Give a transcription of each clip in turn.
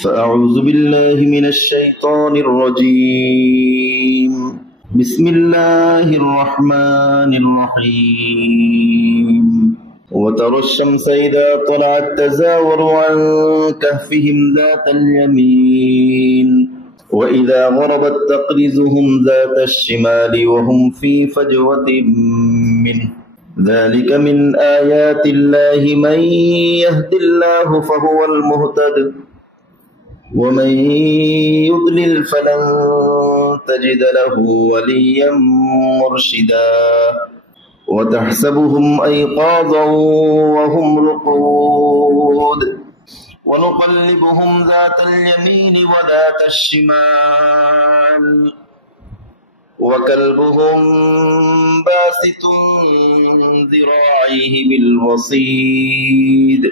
فأعوذ بالله من الشيطان الرجيم. بسم الله الرحمن الرحيم. وترى الشمس إذا طلعت تزاور عن كهفهم ذات اليمين وإذا غربت تقرضهم ذات الشمال وهم في فجوة منه ذلك من آيات الله من يهد الله فهو المهتد ومن يضلل فلن تجد له وليا مرشدا وتحسبهم أيقاظا وهم رقود ونقلبهم ذات اليمين وذات الشمال وكلبهم باسط ذراعيه بالوصيد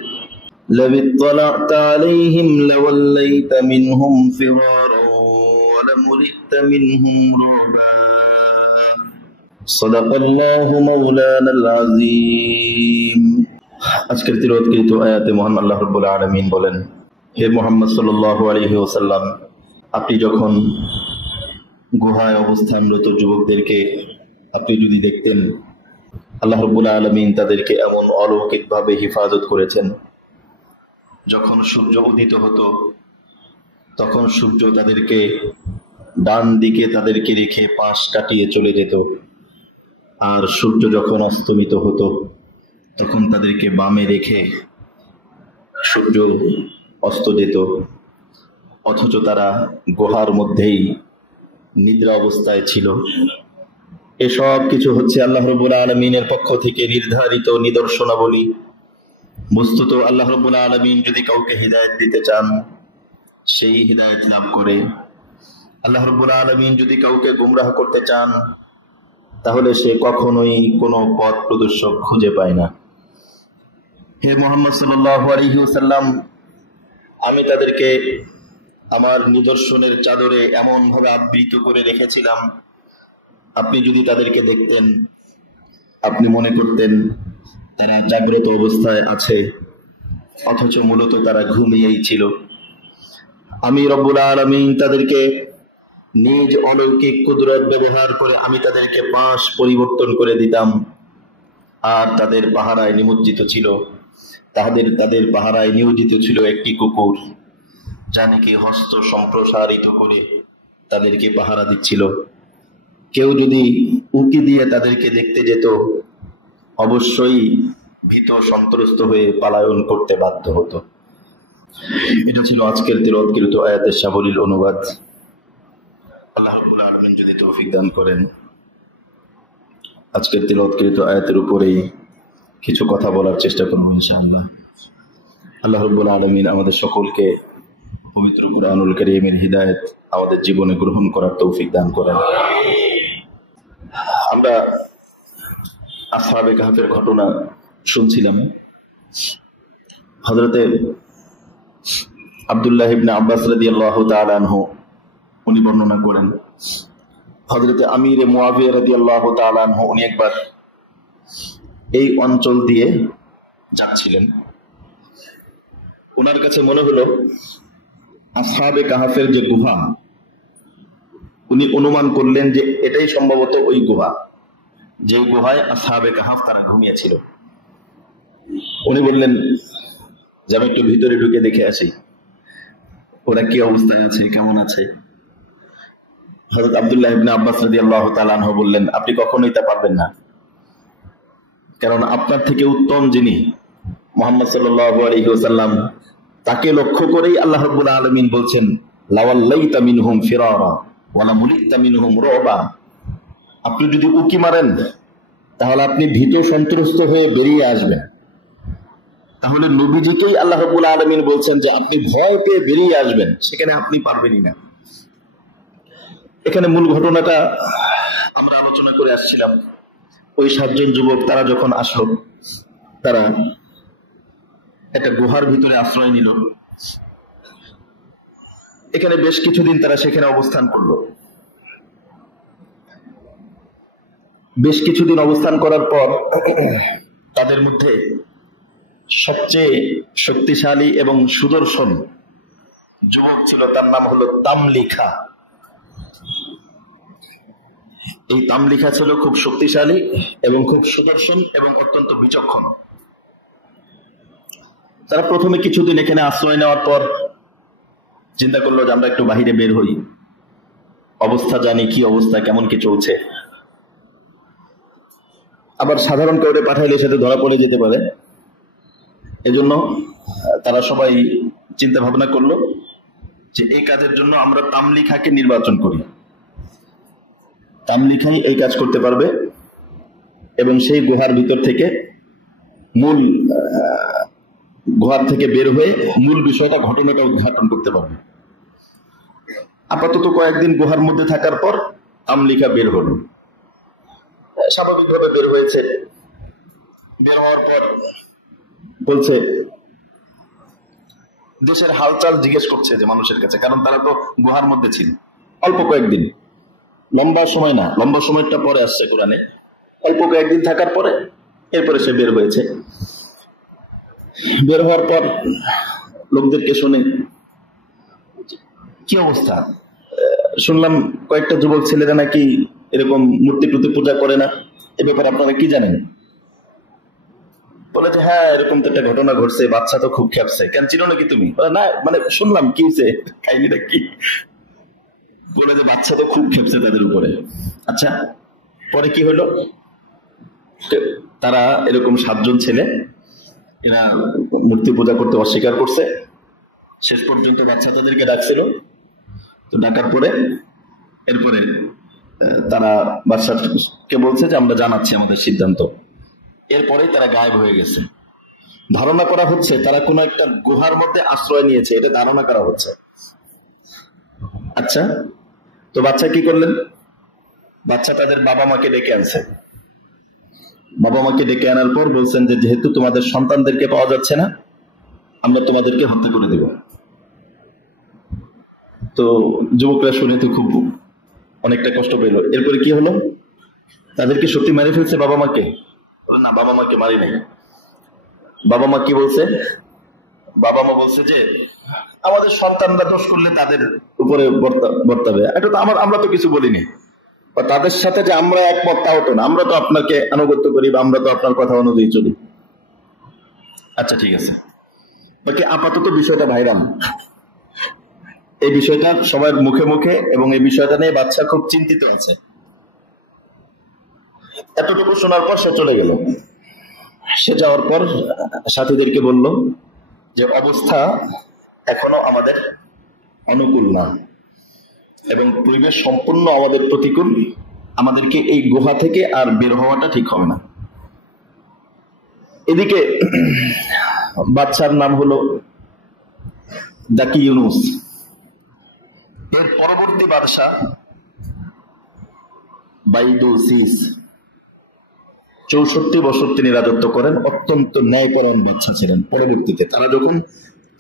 لو اطلعت عليهم لوليت منهم فرارا ولملئت منهم رعبا صدق الله مولانا العظيم. আজকের তিলাওয়াতকৃত আয়াতে মহান আল্লাহ রাব্বুল আলামিন বলেন, হে মুহাম্মদ সাল্লাল্লাহু আলাইহি ওয়াসাল্লাম, আপনি যখন গুহায় অবস্থানরত যুবকদেরকে আপনি যদি দেখতেন, আল্লাহ রাব্বুল আলামিন তাদেরকে এমন অলৌকিকভাবে হিফাজত করেছেন। যখন সূর্য উদিত হতো তখন সূর্য তাদেরকে ডান দিকে তাদেরকে রেখে পাশ কাটিয়ে চলে যেত, আর সূর্য যখন অস্তমিত হতো তখন তাদেরকে বামে রেখে সূর্য অস্ত যেত, অথচ তারা গুহার মধ্যেই নিদ্রা অবস্থায় ছিল। এসব কিছু হচ্ছে আল্লাহ রাব্বুল আলামিনের পক্ষ থেকে নির্ধারিত নিদর্শনাবলী। বস্তুত আল্লাহ রাব্বুল আলামিন যদি কাউকে হিদায়াত দিতে চান সেই হিদায়াত লাভ করে। আল্লাহ রাব্বুল আলামিন যদি কাউকে গুমরাহ করতে চান তাহলে সে কখনোই কোনো পথ প্রদর্শক খুঁজে পায় না। হে মুহাম্মদ সাল্লাল্লাহু আলাইহি ওয়াসাল্লাম, আমি তাদেরকে আমার নিদর্শনের চাদরে এমন ভাবে আবৃত করে রেখেছিলাম, আপনি যদি তাদেরকে দেখতেন আপনি মনে করতেন তারা জাগ্রত অবস্থায় আছে, অথচ মূলত তারা ঘুমিয়েই ছিল। আমি রব্বুল আলামিন তাদেরকে নিজ অলৌকিক কুদরত ব্যবহার করে আমি তাদেরকে পাশ পরিবর্তন করে দিতাম, আর তাদের পাহারায় নিমজ্জিত ছিল তাদের পাহারায় নিয়োজিত ছিল একটি কুকুর, যা নাকি হস্ত সম্প্রসারিত করে তাদেরকে পাহারা দিচ্ছিল। কেউ যদি উকি দিয়ে তাদেরকে দেখতে যেত অবশ্যই ভীত সন্ত্রস্ত হয়ে পলায়ন করতে বাধ্য হতো। এটা ছিল আজকের তিলাওয়াতকৃত আয়াতের সাবলীল অনুবাদ। আল্লাহ রাব্বুল আলামিন যদি তৌফিক দান করেন আজকের তিলাওয়াতকৃত আয়াতের উপরেই কিছু কথা বলার চেষ্টা করব ইনশাআল্লাহ। আল্লাহ রাব্বুল আলামিন আমাদের সকলকে পবিত্র কুরআনুল কারীমের হিদায়াত আমাদের জীবনে গ্রহণ করার তৌফিক দান করেন। আমরা আসহাবে কাহফের ঘটনা শুনছিলাম। হযরতে আব্দুল্লাহ ইবনে আব্বাস রাদিয়াল্লাহু তাআলা আনহু উনি বর্ণনা করেন, হযরতে আমিরে মুয়াবিয়া রাদিয়াল্লাহু তাআলা আনহু উনি একবার এই অঞ্চল দিয়ে যাচ্ছিলেন। ওনার কাছে মনে হলো আসহাবে কাহফের যে গুহা, উনি অনুমান করলেন যে এটাই সম্ভবত ওই গুহা যে গুহায় আসহাবে কাহফ তারা ঘুমিয়েছিল। উনি বললেন যে আমি একটু ভিতরে ঢুকে দেখে আসি ওরা কি অবস্থায় আছে, কেমন আছে। হযরত আব্দুল্লাহ ইবনে আব্বাস রাদিয়াল্লাহু তাআলা আনহু বললেন, আপনি কখনোই তা পারবেন না, কারণ আপনার থেকে উত্তম যিনি মুহাম্মদ সাল্লাল্লাহু আলাইহি ওয়াসাল্লাম, তাকে লক্ষ্য করেই আল্লাহ রাব্বুল আলামিন বলছেন লাওয়াল্লাইতা মিনহুম ফিরারা ওয়ালা মুলিকতা মিনহুম রুবা। আপনি যদি উকি মারেন তাহলে আপনি ভীত সন্ত্রস্ত হয়ে বেরিয়ে আসবেন। তাহলে নবীজিকেই আল্লাহ রাব্বুল আলামিন বলছেন যে আপনি ভয় পেয়ে বেরিয়ে আসবেন, সেখানে আপনি পারবেনই না। এখানে মূল ঘটনাটা আমরা আলোচনা করে আসছিলাম। ওই 7 জন যুবক তারা যখন আসলো, তারা একটা গুহার ভিতরে আশ্রয় নিল। এখানে বেশ কিছুদিন তারা সেখানে অবস্থান করলো। বেশ কিছুদিন অবস্থান করার পর তাদের মধ্যে সবচেয়ে শক্তিশালী এবং সুদর্শন যুবক ছিল, তার নাম হলো তামলিখা। এই তামলিখা ছিল খুব শক্তিশালী এবং খুব সুদর্শন এবং অত্যন্ত বিচক্ষণ। তারা প্রথমে কিছুদিন এখানে আশ্রয় নেওয়ার পর চিন্তা করলো যে আমরা একটু বাহিরে বের হই, অবস্থা জানি, কি অবস্থা, কেমন কি চলছে। আবার সাধারণ কাউকে পাঠাইলে সাথে ধরা পড়ে যেতে পারে, এজন্য তারা সবাই চিন্তা ভাবনা করলো যে এই কাজের জন্য আমরা তামলিখাকে নির্বাচন করি। তামলিখাই এই কাজ করতে পারবে এবং সেই গুহার ভিতর থেকে মূল গুহার থেকে বের হয়ে মূল বিষয়টা, ঘটনাটা উদ্ঘাটন করতে পারবে। আপাতত কয়েকদিন গুহার মধ্যে থাকার পর তামলিখা বের হলো, স্বাভাবিকভাবে বের হয়েছে। বের হওয়ার পর বলছে, দেশের হালচাল জিজ্ঞেস করছে যে মানুষের কাছে, কারণ তারা তো গুহার মধ্যে ছিল অল্প কয়েকদিন, লম্বা সময় না, লম্বা সময়টা পরে আসছে কোরআনে। অল্প কয়েকদিন থাকার পরে এরপরে সে বের হয়েছে। বের হওয়ার পর লোকদেরকে শুনে, কি অবস্থা, শুনলাম কয়েকটা যুবক ছেলেরা নাকি এরকম মূর্তি টুর্তি পূজা করে না, এ ব্যাপারে আপনারা কি জানেন? বলে যে হ্যাঁ, এরকম তো একটা ঘটনা ঘটছে, বাচ্চা তো খুব খেপছে। কেন, চিনো নাকি তুমি? না, মানে শুনলাম, কি হয়েছে, কাহিনীটা কি? বলে যে বাচ্চা তো খুব খেপছে তাদের উপরে। আচ্ছা, পরে কি হলো? তারা এরকম 7 জন ছেলে, এরা মূর্তি পূজা করতে অস্বীকার করছে। শেষ পর্যন্ত বাচ্চা তাদেরকে ডাকছিল, তো ডাকার পরে এরপরে তারা বাচ্চাকে বলছে যে আমরা জানাচ্ছি আমাদের সিদ্ধান্ত। এরপরেই তারা গায়েব হয়ে গেছে। ধারণা করা হচ্ছে তারা কোনো একটা গুহার মধ্যে আশ্রয় নিয়েছে, এটা ধারণা করা হচ্ছে। আচ্ছা, তো বাচ্চা কি করলেন? বাচ্চা তাদের বাবা মাকে ডেকে আনছে। বাবা মাকে ডেকে আনার পর বলছেন যে যেহেতু তোমাদের সন্তানদেরকে পাওয়া যাচ্ছে না, আমরা তোমাদেরকে হত্যা করে দেব। তো যুবকরা শুনে তো খুব অনেকটা কষ্ট পেল। এরপরে কি হলো? তাদেরকে সত্যি মেরে ফেলছে বাবা মাকে? না, বাবা মাকে মারি নাই। বাবা মা কি বলছে? বাবা মা বলছে যে আমাদের সন্তানরা দোষ করলে তাদের উপরে বর্তাবে, এটা তো আমরা তো কিছু বলিনি, বা তাদের সাথে যে আমরা একমত তা হতো না, আমরা তো আপনাকে আনুগত্য করি বা আমরা তো আপনার কথা অনুযায়ী চলি। আচ্ছা, ঠিক আছে। বাকি আপাতত বিষয়টা ভাইরাল, এই বিষয়টা সবার মুখে মুখে, এবং এই বিষয়টা নিয়ে বাচ্চা খুব চিন্তিত আছে। এতটুকু শোনার পর সে চলে গেল। সে যাওয়ার পর সাথীদেরকে বলল যে অবস্থা এখনো আমাদের অনুকূল না এবং পরিবেশ সম্পূর্ণ আমাদের প্রতিকূল, আমাদেরকে এই গুহা থেকে আর বের হওয়াটা ঠিক হবে না। এদিকে বাচ্চার নাম হলো দাকি ইউনুস। এর পরবর্তী বাদশা বাইদুসিস 64 বছর তিনি রাজত্ব করেন। অত্যন্ত ন্যায়পরায়ণ বাচ্চা ছিলেন। পরবর্তীতে তারা যখন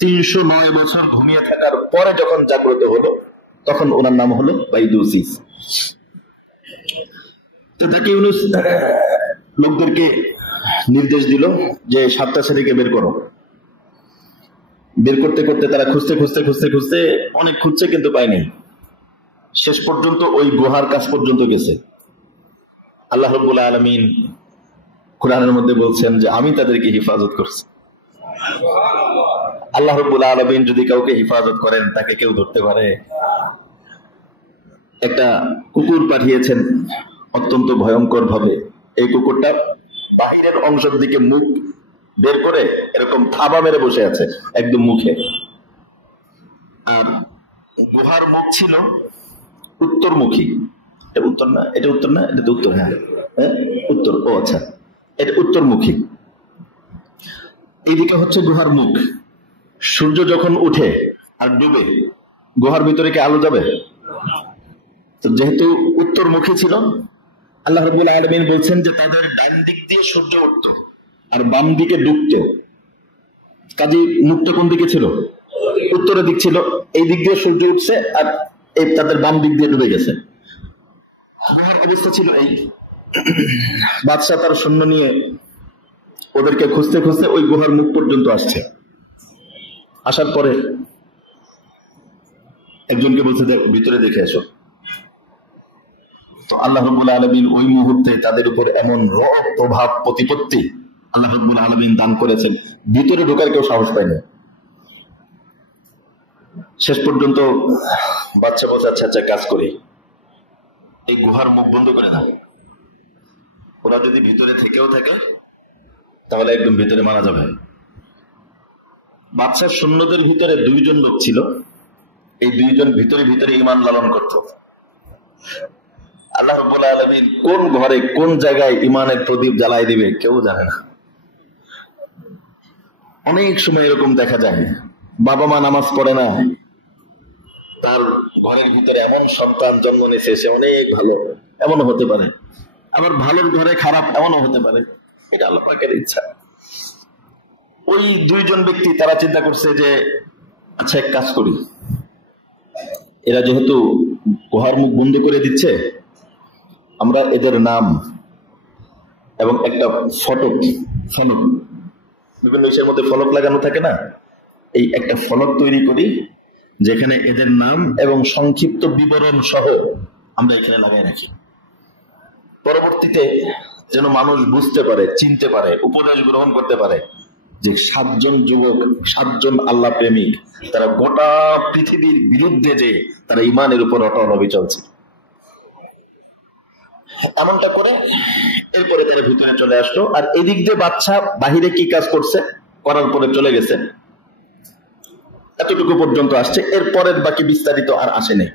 309 বছর ঘুমিয়ে থাকার পরে যখন জাগ্রত হলো, তখন ওনার নাম হলো বাইদুসিস। তো দাকি ইউনুস লোকদেরকে নির্দেশ দিল যে 7টা ছেলেকে বের করো। বের করতে করতে তারা খুঁজতে অনেক খুঁজছে, কিন্তু পায়নি। শেষ পর্যন্ত ওই গুহার কাছ পর্যন্ত গেছে। আল্লাহ রাব্বুল আলামিন কুরআনের মধ্যে বলছেন যে আমি তাদেরকে হেফাজত করছি। আল্লাহ রাব্বুল আলামিন যদি কাউকে হেফাজত করেন, তাকে কেউ ধরতে পারে? একটা কুকুর পাঠিয়েছেন অত্যন্ত ভয়ঙ্কর ভাবে। এই কুকুরটা বাহিরের অংশের দিকে মুখ বের করে এরকম থাবা মেরে বসে আছে একদম মুখে। আর গুহার মুখ ছিল উত্তরমুখী। এটা উত্তর না, এটা উত্তর না, এটা তো উত্তর। হ্যাঁ, উত্তর। ও আচ্ছা, এটা উত্তরমুখী। এইদিকে হচ্ছে গুহার মুখ। সূর্য যখন উঠে আর ডুবে, গুহার ভিতরে কি আলো যাবে? তো যেহেতু উত্তরমুখী ছিল, আল্লাহ রাব্বুল আলামিন বলছেন যে তাদের ডান দিক দিয়ে সূর্য উঠত আর বাম দিকে ডুবত। কাজী মুখটা কোন দিকে ছিল? উত্তরের দিক ছিল। এই দিক দিয়ে সূর্য উঠছে আর এই তাদের বাম দিক দিয়ে ডুবে গেছে। গুহার অবস্থা ছিল এই। বাদশা তার সৈন্য নিয়ে ওদেরকে খুঁজতে ওই গুহার মুখ পর্যন্ত আসছে। আসার পরে একজনকে বলছে ভিতরে দেখে এসো। তো আল্লাহ রাব্বুল আলামিন ওই মুহূর্তে তাদের উপর এমন রব প্রভাব প্রতিপত্তি আল্লাহ রাব্বুল আলামিন দান করেছেন, ভিতরে ঢোকার কেউ সাহস পায়নি। শেষ পর্যন্ত বাচ্চা বলছে, আচ্ছা আচ্ছা কাজ করি, এই গুহার মুখ বন্ধ করে দাও, ওরা যদি ভিতরে থেকেও থাকে তাহলে একদম ভিতরে মারা যাবে। বাচ্চার সৈন্যদের ভিতরে 2 জন লোক ছিল, এই 2 জন ভিতরে ভিতরে ঈমান লালন করত। আল্লাহ রাব্বুল আলামিন কোন ঘরে কোন জায়গায় ঈমানের প্রদীপ জ্বালাই দিবে কেউ জানে না। অনেক সময় এরকম দেখা যায়, বাবা মা নামাজ পড়ে না, তার ঘরের ভিতরে এমন সন্তান জন্ম নিয়েছে, সে অনেক ভালো, এমনও হতে পারে। আবার ভালোর ঘরে খারাপ, এমনও হতে পারে। এটা আল্লাহ পাকের ইচ্ছা। ওই 2 জন ব্যক্তি তারা চিন্তা করছে যে আচ্ছা এক কাজ করি, এরা যেহেতু গুহার মুখ বন্ধ করে দিচ্ছে, আমরা এদের নাম এবং একটা ফলক বিভিন্ন দেশের মধ্যে ফলক লাগানো থাকে না, এই একটা ফলক তৈরি করি যেখানে এদের নাম এবং সংক্ষিপ্ত বিবরণ সহ আমরা এখানে লাগাই রাখি। পরবর্তীতে যেন মানুষ বুঝতে পারে, চিনতে পারে, উপদেশ গ্রহণ করতে পারে যে 7 জন যুবক, 7 জন আল্লাহ প্রেমিক, তারা গোটা পৃথিবীর বিরুদ্ধে যে তারা ঈমানের উপর অটল অবিচল ছিল। এমনটা করে এরপরে তারা ভিতরে চলে আসলো। আর এদিক দিয়ে বাচ্চা বাহিরে কি কাজ করছে করার পরে চলে গেছে, এতটুকু পর্যন্ত আসছে, এরপরের বাকি বিস্তারিত আর আসে নাই।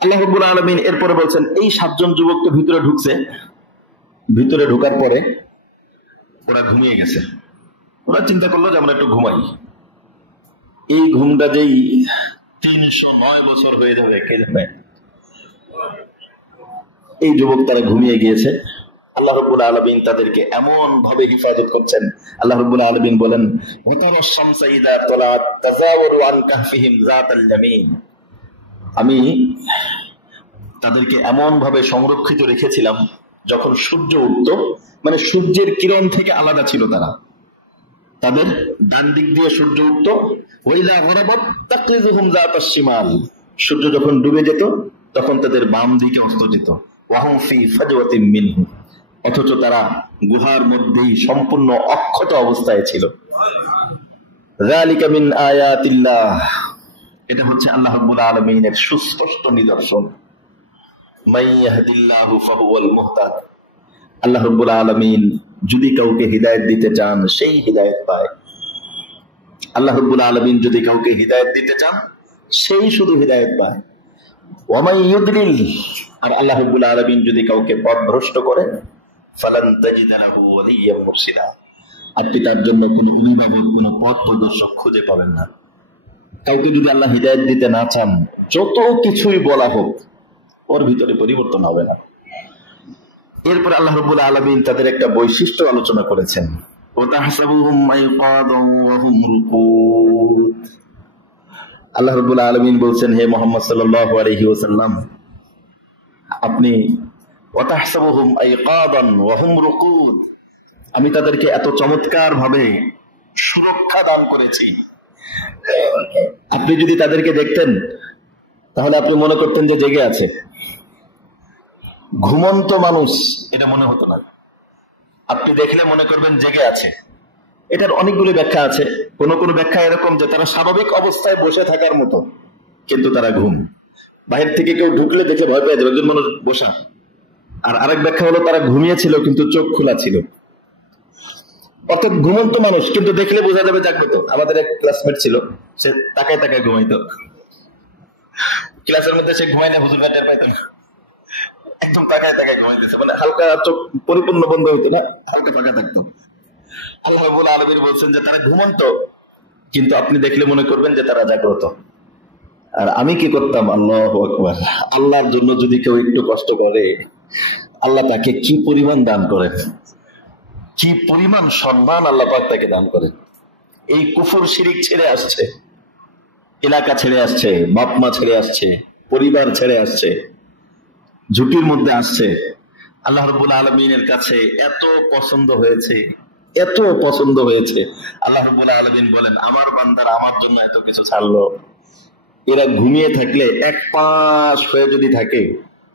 আল্লাহ রাব্বুল আলামিন এরপরে বলছেন এই 7 জন যুবক তো ভিতরে ঢুকছে, ভিতরে ঢোকার পরে ওরা ঘুমিয়ে গেছে। ওরা চিন্তা করলো যে আমরা একটু ঘুমাই। এই ঘুমটা যেই 309 বছর হয়ে যাবে কে জানে। এই যুবক তারা ঘুমিয়ে গিয়েছে। আল্লাহ রাব্বুল আলামিন তাদেরকে এমন ভাবে হিফাজত করছেন। আল্লাহ রাব্বুল আলামিন বলেন, ওয়াতারাশ শামসা ইযা তালাত তাযাওয়ারু আন কাহফিহিম যাতাল ইয়ামিন। আমি তাদেরকে এমন ভাবে সংরক্ষিত রেখেছিলাম, যখন সূর্য উঠতো, মানে সূর্যের কিরণ থেকে আলাদা ছিল তারা, তাদের ডান দিক দিয়ে সূর্য উঠতো, ওয়াইলা গরাবাত তাকরিজুহুম যাতাশ শিমাল, সূর্য যখন ডুবে যেত তখন তাদের বাম দিকে অস্ত যেত। ওয়াহুম ফি ফাজওয়াতিন মিনহু, অথচ তারা গুহার মধ্যেই সম্পূর্ণ অক্ষত অবস্থায় ছিল। যালিকা মিন আয়াতিল্লাহ, এটা হচ্ছে আল্লাহ রাব্বুল আলামিনের সুস্পষ্ট নিদর্শন। মান ইয়াহদিল্লাহু ফাহুয়াল মুহতাদ, আল্লাহ রাব্বুল আলামিন যদি কাউকে হিদায়াত দিতে চান সেই হিদায়াত পায়। আল্লাহ রাব্বুল আলামিন যদি কাউকে হিদায়াত দিতে চান সেই শুধু হিদায়াত পায়। ওয়া মান ইউদলিল, আর আল্লাহ রাব্বুল আলামিন যদি কাউকে পথভ্রষ্ট করেন, ফালান তাজিদা লাহু ওয়ালিয়্যাম মুরশিদা, আপনি তার জন্য কোন অভিভাবক, কোন পথ প্রদর্শক খুঁজে পাবেন না। কাউকে যদি আল্লাহ হিদায়াত দিতে না চান, যত কিছুই বলা হোক ওর ভিতরে পরিবর্তন হবে না। এরপর আল্লাহ রাব্বুল আলামিন তাদের একটা বৈশিষ্ট্য আলোচনা করেছেন, ওয়াতাহসাবুহুম আইকাদান ওয়া হুম রুকুদ। আল্লাহ রাব্বুল আলামিন বলছেন, হে মুহাম্মদ সাল্লাল্লাহু আলাইহি ওয়াসাল্লাম, আপনি ওয়াতাহসাবুহুম আইকাদান ওয়া হুম রুকুদ, আমি তাদেরকে এত চমৎকার ভাবে সুরক্ষা দান করেছি, আপনি যদি তাদেরকে দেখতেন তাহলে আপনি মনে করতেন যে জেগে আছে। ঘুমন্ত মানুষ এটা মনে হতো না, আপনি দেখলে মনে করবেন জেগে আছে। এটার অনেকগুলো ব্যাখ্যা আছে। কোন কোন ব্যাখ্যা এরকম যে তারা স্বাভাবিক অবস্থায় বসে থাকার মতো, কিন্তু তারা ঘুম। বাহির থেকে কেউ ঢুকলে দেখে ভয় পেয়ে যাবে, একজন মানুষ বসা। আর আরেক ব্যাখ্যা হলো তারা ঘুমিয়েছিল কিন্তু চোখ খোলা ছিল, অর্থাৎ ঘুমন্ত মানুষ কিন্তু দেখলে বোঝা যাবে জাগ্রত। আমাদের এক ক্লাসমেট ছিল, সে তাকায় তাকায় ঘুমাইতো। ক্লাসের মধ্যে সে ঘুমাইলে হুজুর টের পাইতো না, একদম তাকায় তাকায় ঘুমাইতেছে, মানে হালকা চোখ পরিপূর্ণ বন্ধ হইতো না, হালকা ফাঁকা থাকতো। আল্লাহ রাব্বুল আলামিন বলছেন যে তারা ঘুমন্ত, কিন্তু আপনি দেখলে মনে করবেন যে তারা জাগ্রত। আর আমি কি করতাম, আল্লাহু আকবার, আল্লাহর জন্য যদি কেউ একটু কষ্ট করে, আল্লাহ তাকে কি পরিমাণ দান করেন, কি পরিমাণ সম্মান আল্লাহ পাক তাকে দান করেন। এই কুফর শিরিক ছেড়ে আসছে, এলাকা ছেড়ে আসছে, বাপ মা ছেড়ে আসছে, পরিবার ছেড়ে আসছে, ঝুঁকির মধ্যে আসছে। আল্লাহ রাব্বুল আলামিনের কাছে এত পছন্দ হয়েছে, এত পছন্দ হয়েছে। আল্লাহ রাব্বুল আলামিন বলেন, আমার বান্দারা আমার জন্য এত কিছু ছাড়লো, এরা ঘুমিয়ে থাকলে এক পাশ হয়ে যদি থাকে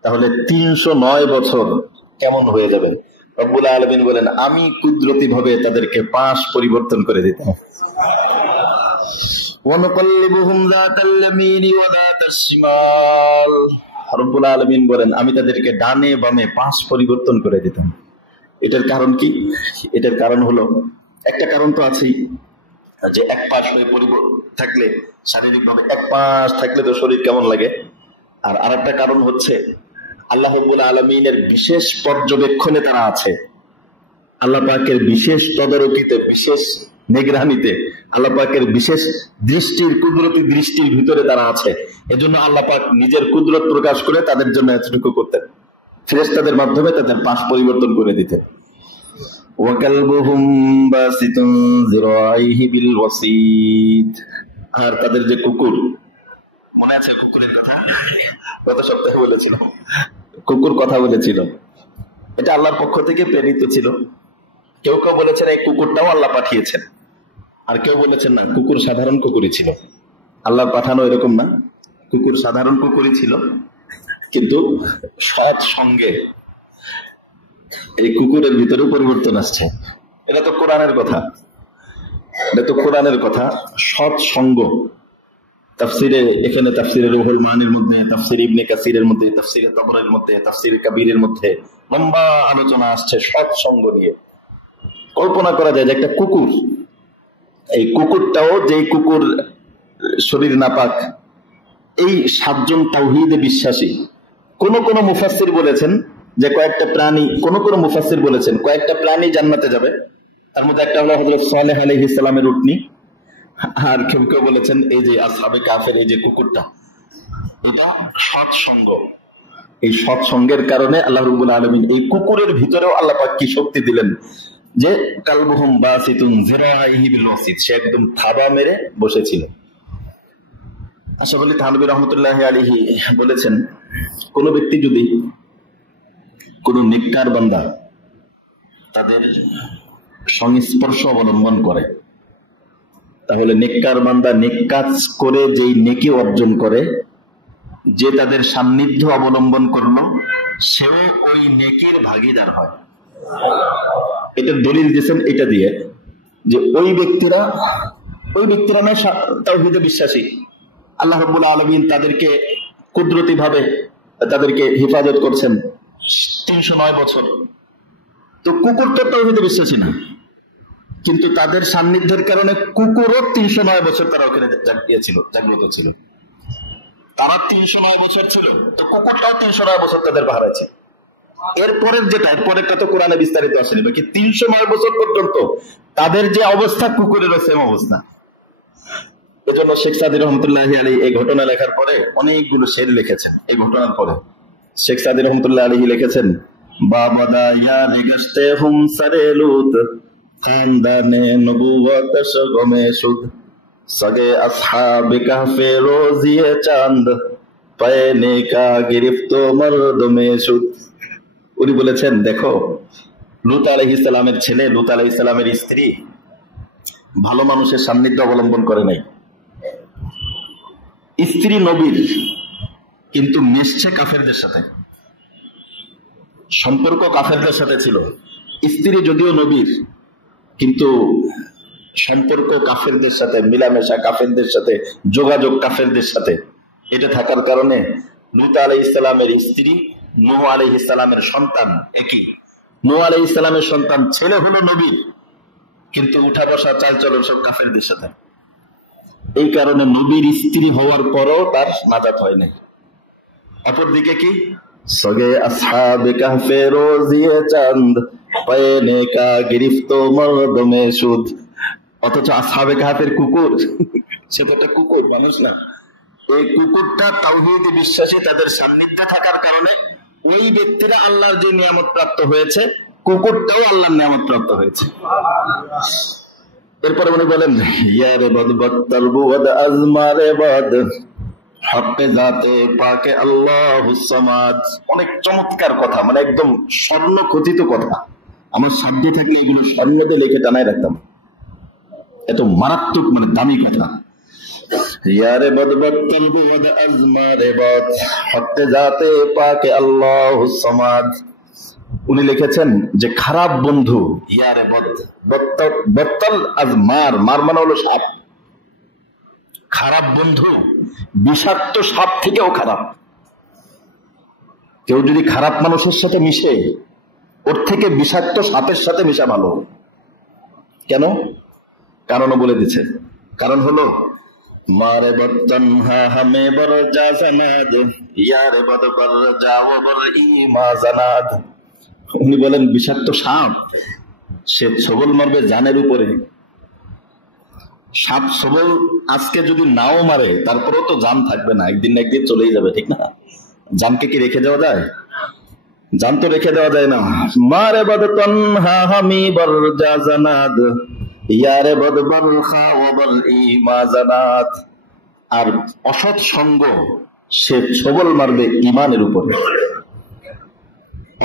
তাহলে 309 বছর কেমন হয়ে যাবে। রব্বুল আলামিন বলেন, আমি কুদরতি ভাবে তাদেরকে পাশ পরিবর্তন করে দিতাম। রব্বুল আলামিন বলেন, আমি তাদেরকে ডানে বামে পাশ পরিবর্তন করে দিতাম। এটার কারণ কি? এটার কারণ হলো, একটা কারণ তো আছেই যে এক পাশ হয়ে থাকলে, শারীরিক ভাবে এক পাশ থাকলে তো শরীর কেমন লাগে। আর আরেকটা কারণ হচ্ছে আল্লাহ রাব্বুল আলামিনের বিশেষ পর্যবেক্ষণে তারা আছে, আল্লাহ পাকের বিশেষ তদারকিতে, বিশেষ নিগরানিতে, আল্লাহ পাকের বিশেষ দৃষ্টির, কুদরতি দৃষ্টির ভিতরে তারা আছে। এজন্য আল্লাহ পাক নিজের কুদরত প্রকাশ করে তাদের জন্য এতটুকু করতেন, ফেরেশতাদের মাধ্যমে তাদের পাশ পরিবর্তন করে দিতেন। আর তাদের যে কুকুর, মনে আছে কুকুরের কথা? গত সপ্তাহে বলেছিল, কুকুর কথা বলেছিল, এটা আল্লাহর পক্ষ থেকে প্রেরিত ছিল। কেউ কেউ বলেছেন এই কুকুরটাও আল্লাহ পাঠিয়েছেন, আর কেউ বলেছেন না, কুকুর সাধারণ কুকুরই ছিল, আল্লাহ পাঠানো এরকম না, কুকুর সাধারণ কুকুরই ছিল, কিন্তু সৎ সঙ্গে এই কুকুরের ভিতরে পরিবর্তন আসছে। এটা তো কোরআনের কথা, এটা তো কোরআনের কথা। সৎ সঙ্গ তাফসিরে, এখানে তাফসিরে রুহুল মানির মধ্যে, তাফসির ইবনে কাসিরের মধ্যে, তাফসিরে তাবরানির মধ্যে, তাফসির কাবীরের মধ্যে লম্বা আলোচনা আসছে সৎ সঙ্গ নিয়ে। কল্পনা করা যায় যে একটা কুকুর, এই কুকুরটাও, যেই কুকুর শরীর নাপাক, এই 7 জন তাওহীদে বিশ্বাসী। কোন কোন মুফাসসির বলেছেন যে কয়েকটা প্রাণী, কোন কোন মুফাসসির বলেছেন কয়েকটা প্রাণী জান্নাতে যাবে, তার মধ্যে একটা হলো হযরত সালেহ আলাইহিস সালামের উটনি। আর কেউ কেউ বলেছেন এই যে আসহাবে কাফের এই যে কুকুরটা, এটা সৎসঙ্গ। এই সৎসঙ্গের কারণে আল্লাহ রাব্বুল আলামিন এই কুকুরের ভিতরেও আল্লাহ পাক কি শক্তি দিলেন যে কালবুহুম বাসিতুন যিরাইহি বিল ওয়াসিদ, সে একদম থাবা মেরে বসেছিল। আশরাফ আলী থানভী রাহমাতুল্লাহি আলাইহি বলেছেন, কোন ব্যক্তি যদি, কোন নেককার বান্দা তাদের সংস্পর্শ অবলম্বন করে, তাহলে নেককার বান্দা নেক কাজ করে যেই নেকি অর্জন করে, যে তাদের সান্নিধ্য অবলম্বন করলো, সেও ওই নেকির ভাগীদার হয়। এটা দলিল দিয়েছেন এটা দিয়ে যে ওই ব্যক্তিরা না তাওহীদে বিশ্বাসী, আল্লাহ রাব্বুল আলামিন তাদেরকে কুদরতি ভাবে তাদেরকে হেফাজত করছেন 309 বছর। তো কুকুর তো তাওহীদে বিশ্বাসী না, কিন্তু তাদের সান্নিধ্যের কারণে কুকুরও 309 বছর তারা ওখানে জাগ্রত ছিল। তারা 309 বছর ছিল, তো কুকুরটাও 309 বছর তাদের পাহারাচ্ছে। এরপরের যেটা, এরপরেরটা তো কোরআনে বিস্তারিত আসেনি, বাকি 309 বছর পর্যন্ত তাদের যে অবস্থা, কুকুরেরও সেম অবস্থা। এজন্য শেখ সাদী রহমতুল্লাহি আলাইহি এই ঘটনা লেখার পরে অনেকগুলো শের লিখেছেন। এই ঘটনার পরে শেখ সাদী রহমতুল্লাহি আলাইহি লিখেছেন, বাবাদা ইয়া রেগস্তে হুম সারে লুত খানদানে নবুওয়াত শগমে সুদ সগে আসহাবে কাহফে রোজিয়ে চাঁদ পায়নে কা গিরফত মর্দমে সুদ। উনি বলেছেন, দেখো, লূত আলাইহিস সালামের ছেলে, লূত আলাইহিস সালামের স্ত্রী ভালো মানুষের সান্নিধ্য অবলম্বন করে নাই। স্ত্রী নবীর, কিন্তু মিশছে কাফেরদের সাথে, সম্পর্ক কাফেরদের সাথে ছিল। স্ত্রী যদিও নবীর, কিন্তু সম্পর্ক কাফেরদের সাথে, মিলামেশা কাফেরদের সাথে, যোগাযোগ কাফেরদের সাথে। এটা থাকার কারণে লূত আলাইহিস সালামের স্ত্রী, নূহ আলাইহিস সালামের সন্তান একই। নূহ আলাইহিস সালামের সন্তান, ছেলে হলো নবী, কিন্তু উঠা বসা চালচলন সব কাফেরদের সাথে। এই কারণে নবীর স্ত্রী হওয়ার পরও তার নাজাত হয় নাই। অপরদিকে কি, সগে আসহাবে কাহফে রোজিয়ে চাঁদ পায়নে কা গিরফত মর্দমে সুদ। অথচ আসহাবে কাহফের কুকুর, সে তো একটা কুকুর, মানুষ না। এই কুকুরটা তাওহীদে বিশ্বাসী, তাদের সান্নিধ্যে থাকার কারণে ওই ব্যক্তিরা আল্লাহর যে নিয়ামত প্রাপ্ত হয়েছে, কুকুরটাও আল্লাহর নিয়ামত প্রাপ্ত হয়েছে। এরপরে উনি বলেন, ইয়ারে বদ বত্তালবু ওয়াদ আজমারে বদ হকে জাতে পাকে আল্লাহুস সামাদ। অনেক চমৎকার কথা, মানে একদম স্বর্ণ খচিত কথা। আমার সাধ্য থাকলে এগুলো স্বর্ণ দিয়ে লিখে টানায় রাখতাম, এত মারাত্মক, মানে দামি কথা। ইয়ারে বদ বত্তল বদ আজমারে বদ হকতে যাতে পাকে আল্লাহুস সামাদ। উনি লিখেছেন যে খারাপ বন্ধু ইয়ারে বদ বত্তল আজমার, মার মানে হলো সাপ। খারাপ বন্ধু বিষাক্ত সাপ থেকেও খারাপ। কেউ যদি খারাপ মানুষের সাথে মিশে, ওর থেকে বিষাক্ত সাপের সাথে মিশা ভালো। কেন? কারণও বলে দিচ্ছে। কারণ হলো মারে বর্তন হামে বর যা জানাদ ইয়ারে বদ বর যাও বর ইমা জানাদ। উনি বলেন বিষাক্ত সাপ সে ছবল মারবে জানের উপরে। সাপ ছবল আজকে যদি নাও মারে তারপরেও তো জান থাকবে না, একদিন না একদিন চলেই যাবে, ঠিক না? জানকে কি রেখে দেওয়া যায়? জান তো রেখে দেওয়া যায় না। মারে বদ তনহা হামি বর যা জানাদ ইয়ারে বদ বর খাও বর ইমা জানাদ। আর অসৎ সঙ্গ সে ছবল মারবে ইমানের উপরে।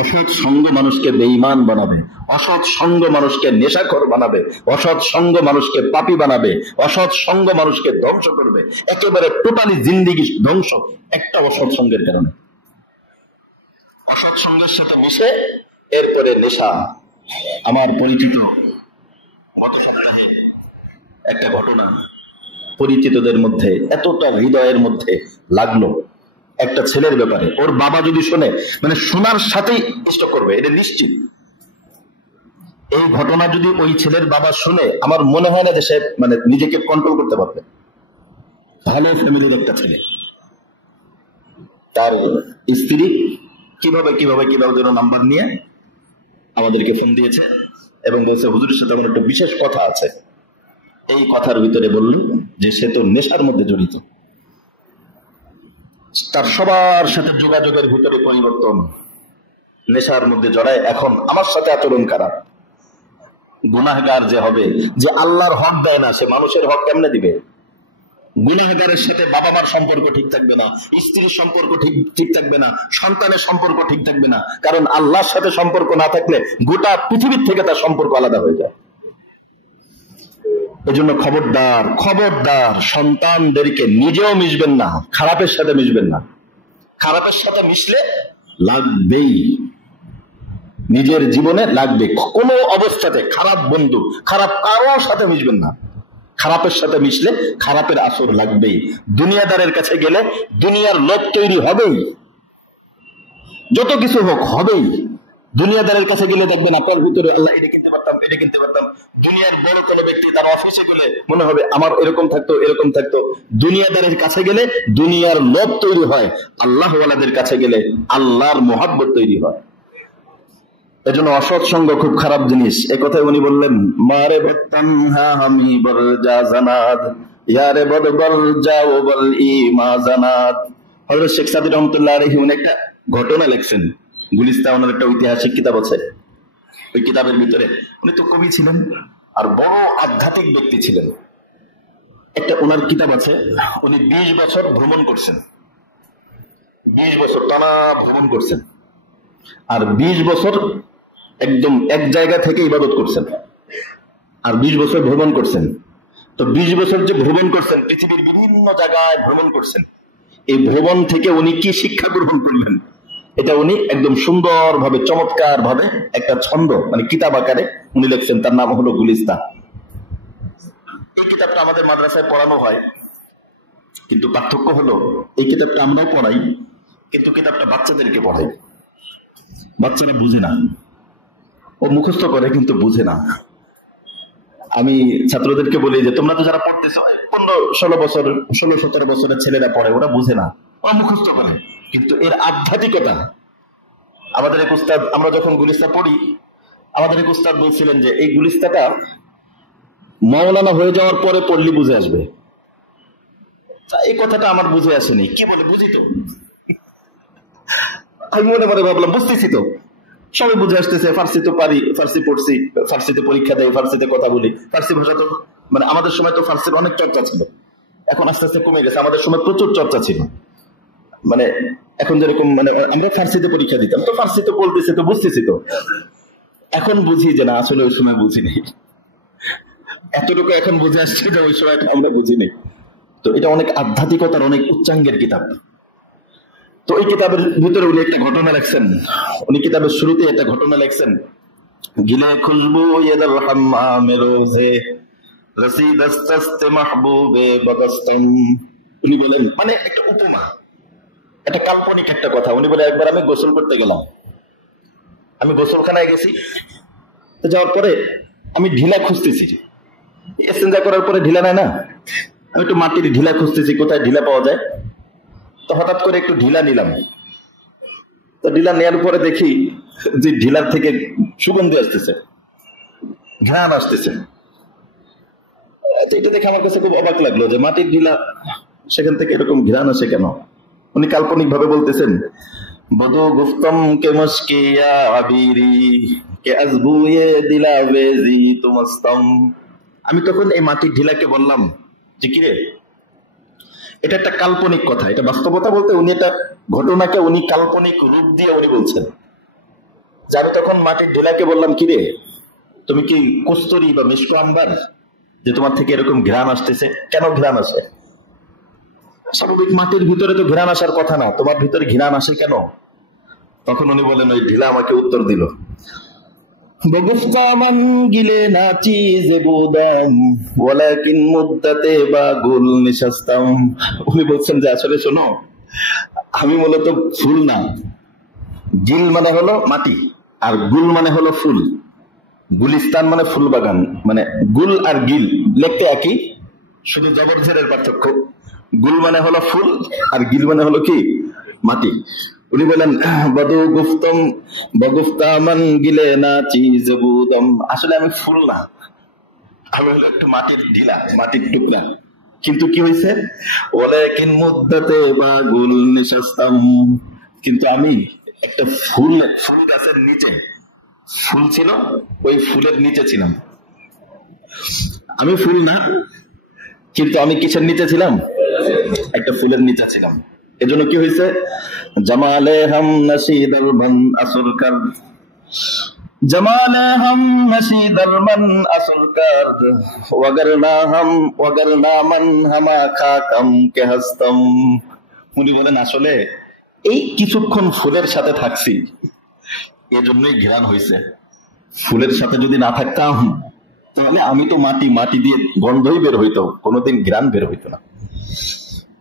অসৎ সঙ্গ মানুষকে বেঈমান বানাবে, অসৎ সঙ্গ মানুষকে নেশাখোর বানাবে, অসৎ সঙ্গ মানুষকে পাপী বানাবে, অসৎ সঙ্গ মানুষকে ধ্বংস করবে। একেবারে টোটালি জিন্দেগি ধ্বংস একটা অসৎ সঙ্গের কারণে। অসৎ সঙ্গের সাথে মিশে এরপরে নেশা। আমার পরিচিত একটা ঘটনা পরিচিতদের মধ্যে এতটা হৃদয়ের মধ্যে লাগলো একটা ছেলের ব্যাপারে। ওর বাবা যদি শোনে, মানে শোনার সাথেই স্টক করবে, এটা নিশ্চিত। এই ঘটনা যদি ওই ছেলের বাবা শুনে, আমার মনে হয় না যে সে মানে নিজেকে কন্ট্রোল করতে পারবে। ভালো ফ্যামিলির একটা ছেলে, তার স্ত্রী কিভাবে কিভাবে কিভাবে যেন নাম্বার নিয়ে আমাদেরকে ফোন দিয়েছে এবং বলছে হুজুরের সাথে আমার একটা বিশেষ কথা আছে। এই কথার ভিতরে বলল যে সে তো নেশার মধ্যে জড়িত, তার সবার সাথে যোগাযোগের ভিতরে পরিবর্তন, নেশার মধ্যে জড়ায়। এখন আমার সাথে আচরণ খারাপ। গুনাহগার যে হবে, যে আল্লাহর হক দেয় না, সে মানুষের হক কেমনে দিবে? গুনাহগারের সাথে বাবা মার সম্পর্ক ঠিক থাকবে না, স্ত্রীর সম্পর্ক ঠিক থাকবে না, সন্তানের সম্পর্ক ঠিক থাকবে না। কারণ আল্লাহর সাথে সম্পর্ক না থাকলে গোটা পৃথিবীর থেকে তার সম্পর্ক আলাদা হয়ে যায়। এজন্য খবরদার, খবরদার, সন্তানদেরকে নিজেও মিশবেন না, খারাপের সাথে মিশবেন না। খারাপের সাথে মিশলে লাগবেই, নিজের জীবনে লাগবে। কোনো অবস্থাতে খারাপ বন্ধু, খারাপ কারোর সাথে মিশবেন না। খারাপের সাথে মিশলে খারাপের আসর লাগবেই। দুনিয়াদারের কাছে গেলে দুনিয়ার লোভ তৈরি হবেই, যত কিছু হোক হবেই। দুনিয়াদারের কাছে গেলে দেখবেন আপনার ভিতরে আল্লাহ এটা কিনতে পারতাম, এটা কিনতে পারতাম। দুনিয়ার বড় কোনো ব্যক্তি তার অফিসে গেলে মনে হবে আমার এরকম থাকতো, এরকম থাকতো। দুনিয়াদারের কাছে গেলে দুনিয়ার লোভ তৈরি হয়, আল্লাহওয়ালাদের কাছে গেলে আল্লাহর মোহাব্বত তৈরি হয়। এজন্য অসৎ সঙ্গ খুব খারাপ জিনিস। এ কথাই উনি বললেন মারে বত্তানহা হামি বর যা জানাদ ইয়ারে বদ বর যাও বল ইমা জানাদ। হযরত শেখ সাদী রহমাতুল্লাহ আলাইহি উনি একটা ঘটনা লিখছেন। গুলিস্তান ওনার একটা ঐতিহাসিক কিতাব আছে। ওই কিতাবের ভিতরে উনি তো কবি ছিলেন আর বড় আধ্যাত্মিক ব্যক্তি ছিলেন। একটা ওনার কিতাব আছে, উনি 20 বছর ভ্রমণ করছেন, 20 বছর টানা ভ্রমণ করছেন, আর 20 বছর একদম এক জায়গা থেকে ইবাদত করছেন, আর 20 বছর ভ্রমণ করছেন। তো 20 বছর যে ভ্রমণ করছেন, পৃথিবীর বিভিন্ন জায়গায় ভ্রমণ করছেন। এই ভ্রমণ থেকে উনি কি শিক্ষা গ্রহণ করলেন, এটা উনি একদম সুন্দর ভাবে, চমৎকার ভাবে একটা ছন্দ মানে কিতাব আকারে উনি লিখছেন। তার নাম হলো গুলিস্তান। এই কিতাবটা আমাদের মাদ্রাসায় পড়ানো হয়, কিন্তু পার্থক্য হলো এই কিতাবটা আমরা পড়াই, কিন্তু কিতাবটা বাচ্চাদেরকে পড়াই। বাচ্চারা বুঝে না, ও মুখস্থ করে কিন্তু বুঝে না। আমি ছাত্রদেরকে বলি যে তোমরা তো যারা পড়তেছো 15-16 বছর, 16-17 বছরের ছেলেরা পড়ে, ওরা বুঝে না, ওরা মুখস্থ করে, কিন্তু এর আধ্যাত্মিকতা। আমাদের এক উস্তাদ, আমরা যখন গুলিস্তা পড়ি, আমাদের এক উস্তাদ বলছিলেন যে এই গুলিস্তাটা মাওলানা হয়ে যাওয়ার পরে পড়লি বুঝে আসবে। এই কথাটা আমার বুঝে আসেনি। কি বলে? বুঝি তো, আমি মনে মনে ভাবলাম বুঝতেছি তো, সবাই বুঝে আসতেছে, ফার্সি তো পারি, ফার্সি পড়ছি, ফার্সিতে পরীক্ষা দেয়, ফার্সিতে কথা বলি। ফার্সি ভাষা তো মানে আমাদের সময় তো ফার্সির অনেক চর্চা ছিল, এখন আস্তে আস্তে কমে গেছে। আমাদের সময় প্রচুর চর্চা ছিল, মানে এখন যেরকম মানে আমরা ফার্সিতে পরীক্ষা দিতাম, তো ফার্সি তো বলতেছি তো বুঝতেছি তো। এখন বুঝি যে না, আসলে ওই সময় বুঝিনি। এতটুকু এখন বুঝে আসছে যে ওই সময় আমরা বুঝিনি। তো এটা অনেক আধ্যাত্মিকতার অনেক উচ্চাঙ্গের কিতাব। তো এই কিতাবের ভিতরে উনি একটা ঘটনা লেখছেন। উনি কিতাবের শুরুতে একটা ঘটনা লেখছেন, গিলে খুলবু ইয়াদাল হাম্মামে রোজে রসিদাস্তে মাহবুবে বদস্তম। উনি বলেন, মানে একটা উপমা, একটা কাল্পনিক একটা কথা। উনি বলে, একবার আমি গোসল করতে গেলাম, আমি গোসলখানায় গেছি, যাওয়ার পরে আমি ঢিলা খুঁজতেছি, ইস্তেঞ্জা করার পরে ঢিলা নেয় না, আমি একটু মাটির ঢিলা খুঁজতেছি কোথায় ঢিলা পাওয়া যায়। তো হঠাৎ করে একটু ঢিলা নিলাম। তো ঢিলা নেওয়ার পরে দেখি যে ঢিলার থেকে সুগন্ধি আসতেছে, ঘ্রাণ আসতেছে। এটা দেখে আমার কাছে খুব অবাক লাগলো যে মাটির ঢিলা, সেখান থেকে এরকম ঘ্রাণ আসে কেন? উনি কাল্পনিক ভাবে বলতেছেন, বদু গুফতম কে মুশকিয়া আবিরি কে আজবুয়ে দিলা বেজি তুমস্তম। আমি তখন এই মাটির ঢিলাকে বললাম যে, কিরে, এটা একটা কাল্পনিক কথা, এটা বাস্তবতা বলতে উনি এটা ঘটনাকে উনি কাল্পনিক রূপ দিয়ে উনি বলছেন। যে আমি তখন মাটির ঢিলাকে বললাম, কিরে, তুমি কি কস্তুরী বা মিষ্ক আম্বার, যে তোমার থেকে এরকম ঘ্রাণ আসতেছে? কেন ঘ্রাণ আসে? স্বাভাবিক মাটির ভিতরে তো ঘ্রাণ আসার কথা না, তোমার ভিতরে ঘ্রাণ আসে কেন? তখন উনি বলেন, ওই ঢিলা আমাকে উত্তর দিল, বগুফতামান গিলে নাচি জেবুদাম ওয়ালাকিন মুদ্দাতে বাগুল নিশাস্তাম। উনি বলছেন যে, আসলে শোনো, আমি মূলত ফুল না, গিল মানে হলো মাটি আর গুল মানে হলো ফুল। গুলিস্তান মানে ফুল বাগান, মানে গুল আর গিল লিখতে একই, শুধু জবরজেরের পার্থক্য। গুল মানে হলো ফুল আর গিল মানে হলো কি? মাটি। উনি বলেন, বদু গুফতম বগুফতামান গিলে নাচি জবুদম। আসলে আমি ফুল না, আমি হলো একটু মাটির ঢিলা, মাটির টুকরা। কিন্তু কি হয়েছে? ওয়ালাকিন মুদ্দাতে বাগুল নিশাস্তাম। কিন্তু আমি একটা ফুল গাছের নিচে, ফুল ছিল, ওই ফুলের নিচে ছিলাম। আমি ফুল না, কিন্তু আমি কিসের নিচে ছিলাম? একটা ফুলের নিচে ছিলাম। এজন্য কি হয়েছে? জামালে হাম নাশিদাল মান আসরকার, জামালে হাম নাশিদাল মান আসরকার ওয়াগারনা মান হামা খাকাম কে হাসতাম। উনি বলেন, আসলে এই কিছুক্ষণ ফুলের সাথে থাকছি, এজন্যই ঘ্রাণ হয়েছে। ফুলের সাথে যদি না থাকতাম তাহলে আমি তো মাটি দিয়ে গন্ধই বের হইতো, কোনোদিন ঘ্রাণ বের হইতো না।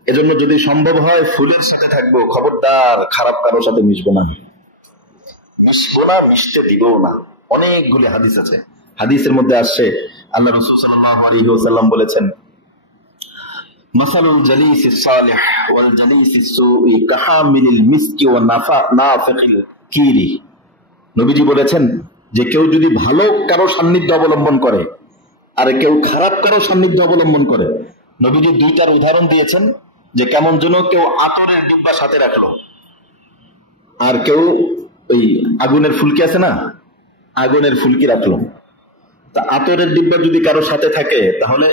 এজন্য যদি সম্ভব হয় ফুলের সাথে থাকবো, খবরদার খারাপ কারোর সাথে মিশবো না, মিশতে দিব না। অনেকগুলি হাদিস আছে, হাদিসের মধ্যে আসছে আল্লাহ রাসূল সাল্লাল্লাহু আলাইহি ওয়াসাল্লাম বলেছেন, মাসালুল জালিসিস সালিহ ওয়াল জালিসিস সুই কাহামিলিল মিসকি ওয়া নাফিকিল কিরি। নবীজি বলেছেন যে কেউ যদি ভালো কারো সান্নিধ্য অবলম্বন করে আর কেউ খারাপ কারো সান্নিধ্য অবলম্বন করে, নবীজি দুইটার উদাহরণ দিয়েছেন যে কেমন যেন কেউ আতরের ডিব্বা সাথে রাখলো আর কেউ ওই আগুনের ফুলকি আছে না, আগুনের ফুলকি রাখলো। তা আতরের ডিব্বা যদি কারো সাথে থাকে তাহলে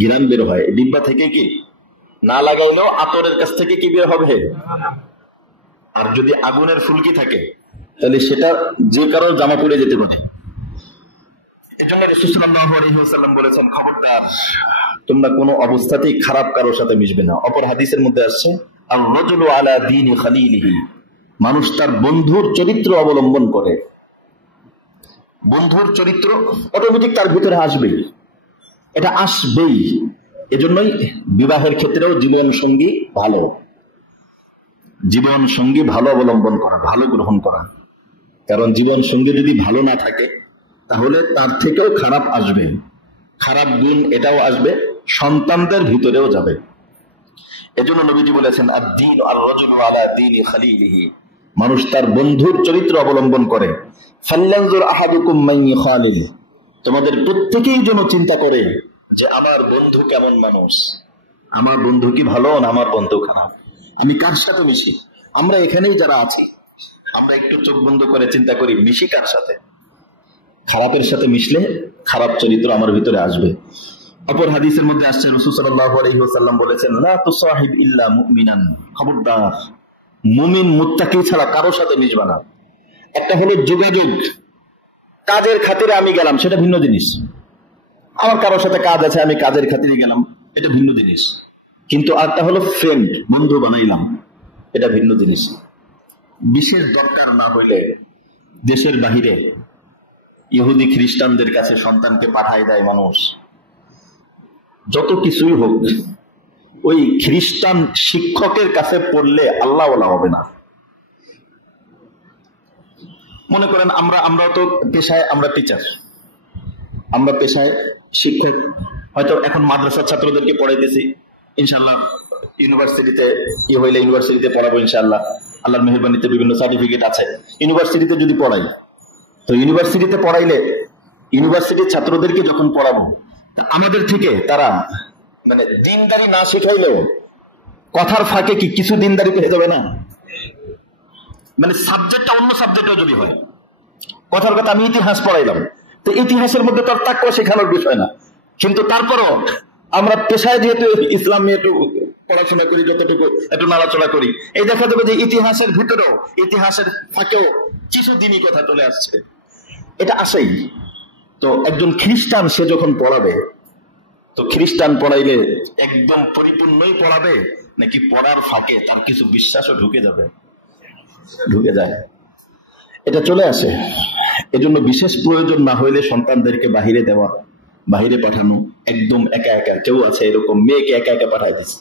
ঘ্রাণ বের হয়, ডিব্বা থেকে কি না লাগাইলেও আতরের কাছ থেকে কি বের হবে। আর যদি আগুনের ফুলকি থাকে তাহলে সেটা যে কারো জামা পড়ে যেতে পারে। এজন্য রাসূল সাল্লাল্লাহু আলাইহি ওয়াসাল্লাম বলেছেন, খবরদার তোমরা কোনো অবস্থাতেই খারাপ কারোর সাথে মিশবে না। অপর হাদিসের মধ্যে আসছে, আর রাজুলু আলা দীনি খালিলিহি, মানুষ তার বন্ধুর চরিত্র অবলম্বন করে। বন্ধুর চরিত্র অটোমেটিক তার ভিতরে আসবেই, এটা আসবেই। এজন্যই বিবাহের ক্ষেত্রেও জীবন সঙ্গী ভালো, জীবন সঙ্গী ভালো অবলম্বন করা, ভালো গ্রহণ করা। কারণ জীবন সঙ্গী যদি ভালো না থাকে তাহলে তার থেকেও খারাপ আসবে, খারাপ গুণ এটাও আসবে, সন্তানদের ভিতরেও যাবে। এজন্য নবীজি বলেছেন, আদ-দীন আর-রাজুলু আলা দীনি খালিলিহি, মানুষ তার বন্ধুর চরিত্র অবলম্বন করে। ফাল্যানজুর আহাদুকুম মান ইখালিল, তোমাদের প্রত্যেকেই যেন চিন্তা করে যে আমার বন্ধু কেমন মানুষ, আমার বন্ধু কি ভালো না আমার বন্ধু খারাপ, আমি কার সাথে মিশি। আমরা এখানেই যারা আছি, আমরা একটু চোখ বন্ধ করে চিন্তা করি মিশি কার সাথে। খারাপের সাথে মিশলে খারাপ চরিত্র আমার ভিতরে আসবে। অপর হাদিসের মধ্যে আসছে, রাসূল সাল্লাল্লাহু আলাইহি ওয়াসাল্লাম বলেছেন, লা তুসাহিব ইল্লা মুমিনান, খবরদার মুমিন মুত্তাকি ছাড়া কারোর সাথে মিশবা না। একটা হলো যোগাযোগ, কাজের খাতিরে আমি গেলাম, সেটা ভিন্ন জিনিস। আমার কারোর সাথে কাজ আছে, আমি কাজের খাতিরে গেলাম, এটা ভিন্ন জিনিস। কিন্তু আরটা হলো ফ্রেন্ড, বন্ধু বানাইলাম, এটা ভিন্ন জিনিস। বিশেষ দরকার না হইলে দেশের বাহিরে ইহুদি খ্রিস্টানদের কাছে সন্তানকে পাঠায় দেয় মানুষ। যত কিছুই হোক, ওই খ্রিস্টান শিক্ষকের কাছে পড়লে আল্লাহওয়ালা হবে না। মনে করেন আমরাও তো পেশায় আমরা টিচার, আমরা পেশায় শিক্ষক, হয়তো এখন মাদ্রাসার ছাত্রদেরকে পড়াইতেছি, ইনশাল্লাহ ইউনিভার্সিটিতে হইলে ইউনিভার্সিটিতে পড়াবো ইনশাল্লাহ, আল্লাহর মেহেরবানিতে বিভিন্ন সার্টিফিকেট আছে। ইউনিভার্সিটিতে যদি পড়াই, তো ইউনিভার্সিটিতে পড়াইলে ইউনিভার্সিটির ছাত্রদেরকে যখন পড়াবো, আমাদের থেকে তারা মানে দিনদারি না শেখাইলেও কথার ফাঁকে কি কিছু দিনদারি পেয়ে যাবে না? মানে সাবজেক্টটা অন্য সাবজেক্টও যদি হয়, কথার কথা আমি ইতিহাস পড়াইলাম, তো ইতিহাসের মধ্যে তার তাকওয়া শেখানোর বিষয় না, কিন্তু তারপরও আমরা পেশায় যেহেতু ইসলাম নিয়ে একটু পড়াশোনা করি, যতটুকু একটু নাড়াচড়া করি, এই দেখা যাবে যে ইতিহাসের ভিতরেও, ইতিহাসের ফাঁকেও কিছু দিনই কথা চলে আসছে, এটা আসেই। তো একজন খ্রিস্টান সে যখন পড়াবে, তো খ্রিস্টান পড়াইলে একদম পরিপূর্ণই পড়াবে, নাকি পড়ার ফাঁকে তার কিছু বিশ্বাসও ঢুকে যাবে? ঢুকে যায়, এটা চলে আসে। এজন্য বিশেষ প্রয়োজন না হইলে সন্তানদেরকে বাহিরে দেওয়া, বাহিরে পাঠানো, একদম একা একা। কেউ আছে এরকম মেয়েকে একা একা পাঠাই দিচ্ছে,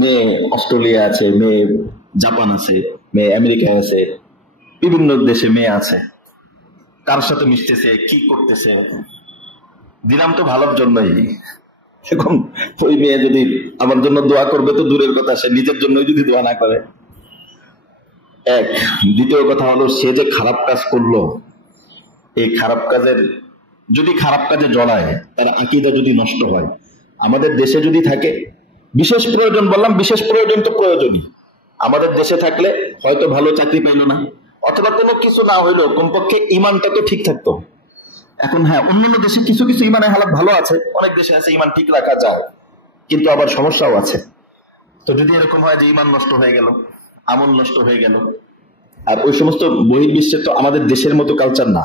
মেয়ে অস্ট্রেলিয়া আছে, মেয়ে জাপান আছে, মেয়ে আমেরিকায় আছে, বিভিন্ন দেশে মেয়ে আছে, কার সাথে মিশতেছে, কি করতেছে, দিলাম তো ভালোর জন্যই। এখন ওই মেয়ে যদি আমার জন্য দোয়া করবে তো দূরের কথা, সে নিজের জন্যই যদি দোয়া না করে, এক। দ্বিতীয় কথা হলো, সে যে খারাপ কাজ করলো, এই খারাপ কাজের যদি খারাপ কাজে জড়ায়, তার আকীদা যদি নষ্ট হয়, আমাদের দেশে যদি থাকে, বিশেষ প্রয়োজন বললাম, বিশেষ প্রয়োজন তো প্রয়োজনই, আমাদের দেশে থাকলে হয়তো ভালো চাকরি পাইলো না, অথবা কোনো কিছু না হইলো, কমপক্ষে ইমানটা তো ঠিক থাকতো। এখন হ্যাঁ, অন্যান্য দেশে কিছু কিছু ইমানের হালাত ভালো আছে, অনেক দেশে আছে ইমান ঠিক রাখা যায়, কিন্তু আবার সমস্যাও আছে। তো যদি এরকম হয় যে ইমান নষ্ট হয়ে গেল, আমল নষ্ট হয়ে গেল, আর ওই সমস্ত বহির্বিশ্বে তো আমাদের দেশের মতো কালচার না।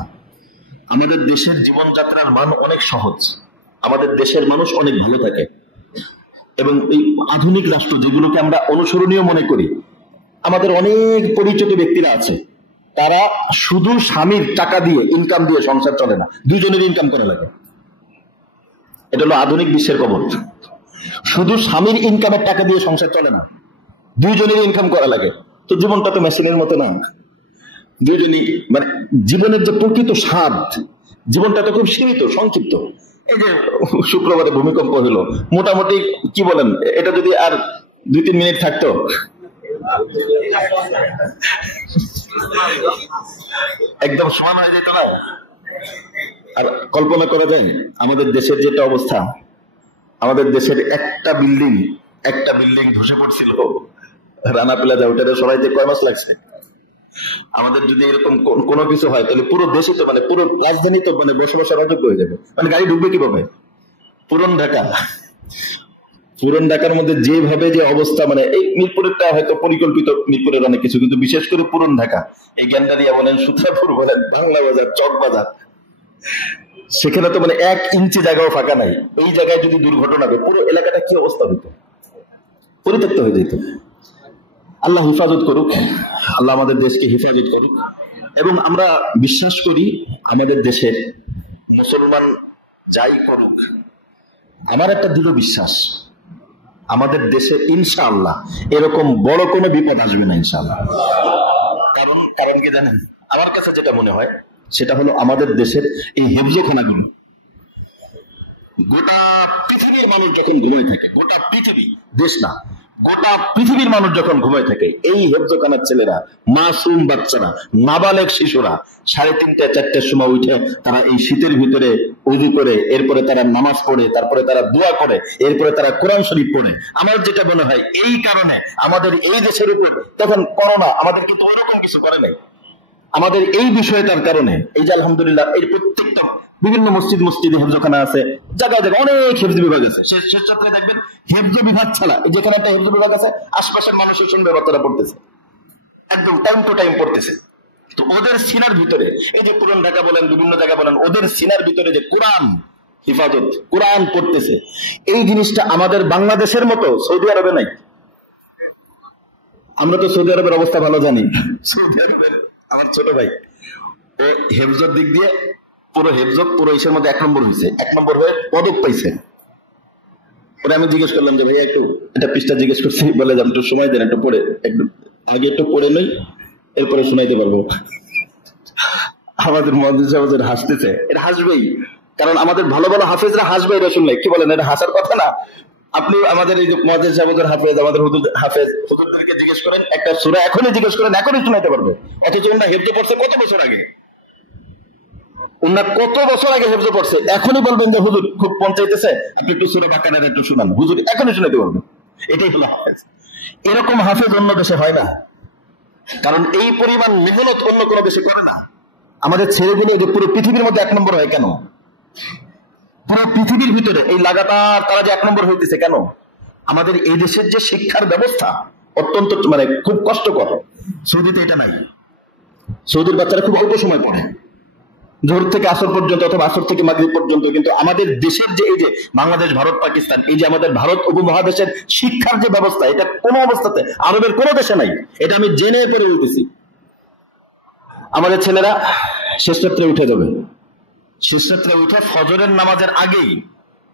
আমাদের দেশের জীবনযাত্রার মান অনেক সহজ, আমাদের দেশের মানুষ অনেক ভালো থাকে, এবং এই আধুনিক রাষ্ট্র যেগুলোকে আমরা অনুসরণীয় মনে করি, আমাদের অনেক পরিচিত ব্যক্তিরা আছে, তারা শুধু স্বামীর টাকা দিয়ে, ইনকাম দিয়ে সংসার চলে না, দুজনের ইনকাম করা লাগে। এটা হলো আধুনিক বিশ্বের কবর। শুধু স্বামীর ইনকামের টাকা দিয়ে সংসার চলে না, দুইজনের ইনকাম করা লাগে। তো জীবনটা তো মেশিনের মতো না, দুইজনই মানে জীবনের যে প্রকৃত স্বাদ, জীবনটা তো খুব সীমিত, সংক্ষিপ্ত। এই যে শুক্রবারে ভূমিকম্প হলো, মোটামুটি কি বলেন, এটা যদি আর 2-3 মিনিট থাকতো, একদম সমান হয়ে যেত না? আর কল্পনা করা যায় আমাদের দেশের যেটা অবস্থা, আমাদের দেশের একটা বিল্ডিং ধসে পড়ছিল রানা প্লাজা, ওটাতে সরাইতে কয় মাস লাগছে। আমাদের যদি এরকম কোনো কিছু হয়, তাহলে পুরো দেশে তো মানে পুরো রাজধানী তো মানে বসবাসের অযোগ্য হয়ে যাবে, মানে গাড়ি ঢুকবে কিভাবে? পুরন ঢাকার মধ্যে যেভাবে যে অবস্থা, মানে এই মিরপুরেরটা হয়তো পরিকল্পিত, মিরপুরের অনেক কিছু, কিন্তু বিশেষ করে পুরন ঢাকা, এই গ্যান্ডারিয়া বলেন, সুত্রাপুর বলেন, বাংলা বাজার, চক বাজার, সেখানে তো মানে 1 ইঞ্চি জায়গাও ফাঁকা নাই। এই জায়গায় যদি দুর্ঘটনা হবে, পুরো এলাকাটা কি অবস্থা হইতো? পরিত্যক্ত হয়ে যেত। আল্লাহ হেফাজত করুক, আল্লাহ আমাদের দেশকে হেফাজত করুক। এবং আমরা বিশ্বাস করি, আমাদের দেশের মুসলমান যাই করুক, আমার একটা দৃঢ় বিশ্বাস, আমাদের দেশে ইনশাআল্লাহ এরকম বড় কোনো বিপদ আসবে না ইনশাআল্লাহ। কারণ কি জানেন, আমার কাছে যেটা মনে হয় সেটা হলো, আমাদের দেশের এই হেফজখানাগুলো, গোটা পৃথিবীর মানুষ যখন ঘুমিয়ে থাকে, গোটা পৃথিবী, দেশ না, গোটা পৃথিবীর মানুষ যখন ঘুমিয়ে থাকে, এই হেফজখানার ছেলেরা, মাসুম বাচ্চারা, নাবালেগ শিশুরা 3:30-4টার সময় উঠে তারা এই শীতের ভিতরে ওযু করে, এরপরে তারা নামাজ পড়ে, তারপরে তারা দোয়া করে, এরপরে তারা কোরআন শরীফ পড়ে। আমার যেটা মনে হয়, এই কারণে আমাদের এই দেশের উপর তখন করোনা আমাদের কিন্তু ওইরকম কিছু করে নাই। আমাদের এই বিষয়টার কারণে এই যে আলহামদুলিল্লাহ, এর প্রত্যেকটা বিভিন্ন মসজিদে হেফজখানা আছে, জায়গায় জায়গায় অনেক হেফজ বিভাগ আছে। শেষ রাত্রে দেখবেন হেফজ বিভাগ ছাড়া যেখানে একটা হেফজ বিভাগ আছে, আশপাশের মানুষের সঙ্গে বাচ্চারা পড়তেছে, একদম টাইম টু টাইম পড়তেছে। তো ওদের সিনার ভিতরে, এই যে পুরান ঢাকা বলেন, বিভিন্ন জায়গা বলেন, ওদের সিনার ভিতরে যে কোরআন, হিফাজত, কোরআন পড়তেছে। এই জিনিসটা আমাদের বাংলাদেশের মতো সৌদি আরবে নাই। আমরা তো সৌদি আরবের অবস্থা ভালো জানি। সৌদি আরবের আমার ছোট ভাই হেফজর দিক দিয়ে পুরো ইসের মধ্যে 1 নম্বর হয়েছে, 1 নম্বর হয়ে পদক পাইছে। ওরা আমি জিজ্ঞেস করলাম যে ভাইয়া একটু এটা পৃষ্ঠা জিজ্ঞেস করছি, বলে যান একটু সময় দেন, একটু পড়ে আগে একটু পড়ে নই, এরপরে শোনাইতে পারবো। আমাদের মুয়াজ্জিজ সাহেব হাসতেছে, এটা হাসবেই, কারণ আমাদের ভালো ভালো হাফেজরা হাসবে এটা শুনলে। কি বলেন, এটা হাসার কথা না? আপনি আমাদের এই যে মুয়াজ্জিজ সাহেব হাফেজ, আমাদের হুজুর হাফেজ, হুজুরদেরকে জিজ্ঞেস করেন একটা সূরা, এখনই জিজ্ঞেস করেন, এখনই শোনাইতে পারবে। অথচ ওনারা হেফজ পড়ছে কত বছর আগে, ওনারা কত বছর আগে হেফজ পড়ছে, এখনই বলবেন যে হুজুর খুব মন চাইতেছে আপনি একটু সূরা বাকারার একটু শুনান, হুজুর এখনই শোনাইতে পারবেন। এটাই হলো হাফেজ। এরকম হাফেজ অন্য দেশে হয় না, কারণ এই পরিমাণ মেহনত অন্য কোনো দেশে করে না। আমাদের ছেলেগুলো যে পুরো পৃথিবীর মধ্যে 1 নম্বর হয় কেন? পুরো পৃথিবীর ভিতরে এই লাগাতার তারা যে 1 নম্বর হইতেছে কেন? আমাদের এই দেশের যে শিক্ষার ব্যবস্থা অত্যন্ত খুব কষ্টকর। সৌদিতে এটা নাই। সৌদির বাচ্চারা খুব অল্প সময় পড়ে, জোহর থেকে আসর পর্যন্ত অথবা আসর থেকে মাগরিব পর্যন্ত। কিন্তু আমাদের দেশের যে এই যে বাংলাদেশ, ভারত, পাকিস্তান, এই যে আমাদের ভারত উপমহাদেশের শিক্ষার যে ব্যবস্থা, এটা কোনো অবস্থাতে আরবের কোনো দেশে নাই। এটা আমি জেনে পড়ে উঠেছি। আমাদের ছেলেরা শেষ রাত্রে উঠে যাবে, শেষ রাত্রে উঠে ফজরের নামাজের আগেই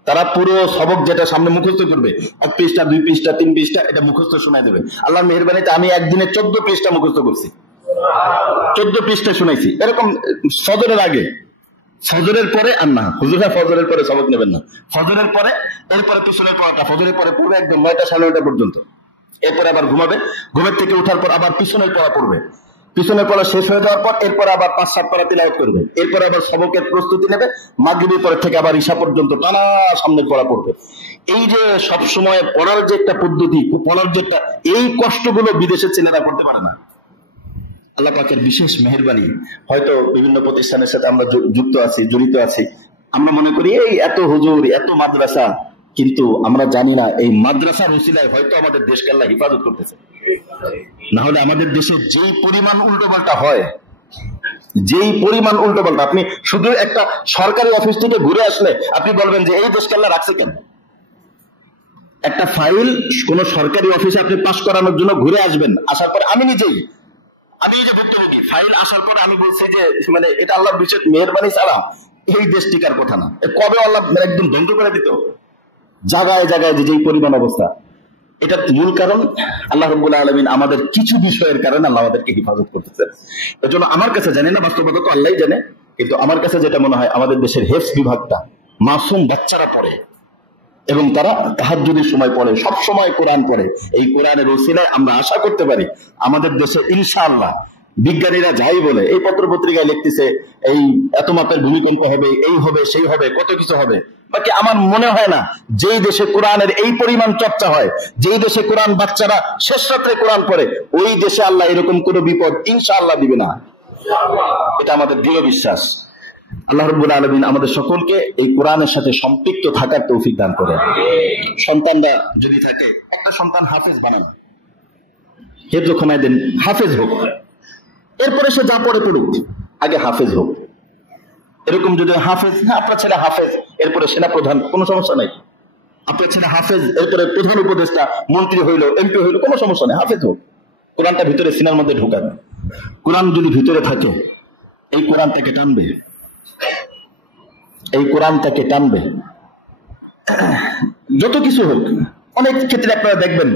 তারা পুরো সবক যেটা সামনে মুখস্থ করবে, 1 পৃষ্ঠা 2 পৃষ্ঠা 3 পৃষ্ঠা, এটা মুখস্থ শোনায় দেবে। আল্লাহর মেহেরবানিতে আমি একদিনে 14 পৃষ্ঠা মুখস্থ করছি, 14 পৃষ্ঠা শুনাইছি এরকম ফজরের আগে। ফজরের পরে আর না, হুজুরা ফজরের পরে সবক নেবেন না, ফজরের পরে, এরপরে পিছনের পড়াটা ফজরের পরে পড়বে একদম 9টা 9:30 পর্যন্ত। এরপরে আবার ঘুমাবে, ঘুমের থেকে ওঠার পর আবার পিছনের পড়া পড়বে, পিছনের পড়া শেষ হয়ে যাওয়ার পর এরপরে আবার 5-7 পারা তিলাওয়াত করবে, এরপরে আবার সবকের প্রস্তুতি নেবে, মাগরিবের পরে থেকে আবার ঈশা পর্যন্ত টানা সামনের পড়া পড়বে। এই যে সব সময় পড়ার যে একটা পদ্ধতি, পড়ার যে একটা, এই কষ্টগুলো বিদেশের ছেলেরা করতে পারে না। আল্লাহ পাকের বিশেষ মেহেরবানি। হয়তো বিভিন্ন প্রতিষ্ঠানের সাথে আমরা যুক্ত আছি, জড়িত আছি, আমরা মনে করি এই এত হুজুর, এত মাদ্রাসা, কিন্তু আমরা জানি না এই মাদ্রাসার ওসিলায় হয়তো আমাদের দেশকে আল্লাহ হেফাজত করতেছে। না হলে আমাদের দেশে যেই পরিমাণ উল্টোপাল্টা হয়, যেই পরিমাণ উল্টোপাল্টা, আপনি শুধু একটা সরকারি অফিস থেকে ঘুরে আসলে আপনি বলবেন যে এই দেশকে আল্লাহ রাখছে কেন? একটা ফাইল কোন সরকারি অফিসে আপনি পাস করানোর জন্য ঘুরে আসবেন, আসার পর আমি এই যে ভুক্তভোগী, ফাইল আসার পর আমি বলছি যে এটা আল্লাহর বিশেষ মেহেরবানি ছাড়া এই দেশ টিকার কথা না। কবে আল্লাহ একদম ধ্বংস করে দিত জায়গায় জায়গায় যেই পরিমাণ অবস্থা। এটার মূল কারণ আল্লাহ রাব্বুল আলামিন আমাদের কিছু বিষয়ের কারণে আল্লাহ আমাদেরকে হেফাজত করতেছেন। এজন্য আমার কাছে, জানি না বাস্তবতা তো আল্লাহই জানে, কিন্তু আমার কাছে যেটা মনে হয় আমাদের দেশের হেফজ বিভাগটা মাসুম বাচ্চারা পড়ে এবং তারা তাহাজ্জুদের সময় পড়ে, সব সময় কোরআন পড়ে। এই কোরআনের ওসিলায় আমরা আশা করতে পারি আমাদের দেশে ইনশাআল্লাহ বিজ্ঞানীরা যাই বলে, এই পত্র পত্রিকায় লিখতেছে এই এত মাপের ভূমিকম্প হবে, এই হবে, সেই হবে, কত কিছু হবে, বাকি আমার মনে হয় না যেই দেশে কোরআনের এই পরিমাণ চর্চা হয়, যেই দেশে কোরআন বাচ্চারা শেষ রাত্রে কোরআন পড়ে, ওই দেশে আল্লাহ এরকম কোনো বিপদ ইনশাআল্লাহ দিবে না। এটা আমাদের দৃঢ় বিশ্বাস। আল্লাহ রাব্বুল আলামিন আমাদের সকলকে এই কোরআনের সাথে সম্পৃক্ত থাকার তৌফিক দান করেন। সন্তানরা যদি থাকে, একটা সন্তান হাফেজ বানান, হেফজখানায় দেন, হাফেজ হোক, এরপরে সে যা পড়ে পড়ুক, আগে হাফেজ হোক। এরকম যদি হাফেজ, হ্যাঁ আপনার ছেলে হাফেজ, এরপরে সেনা প্রধান, কোনো সমস্যা নাই। আপনার ছেলে হাফেজ, এরপরে প্রধান উপদেষ্টা, মন্ত্রী হইলো, এমপি হইলো, কোনো সমস্যা নেই, হাফেজ হোক। কোরআনটা ভিতরে সিনার মধ্যে ঢোকান। কোরআন যদি ভিতরে থাকে, এই কোরআন তাকে টানবে, এই কোরআন তাকে টানবে। যত কিছু হোক, অনেক ক্ষেত্রে আপনারা দেখবেন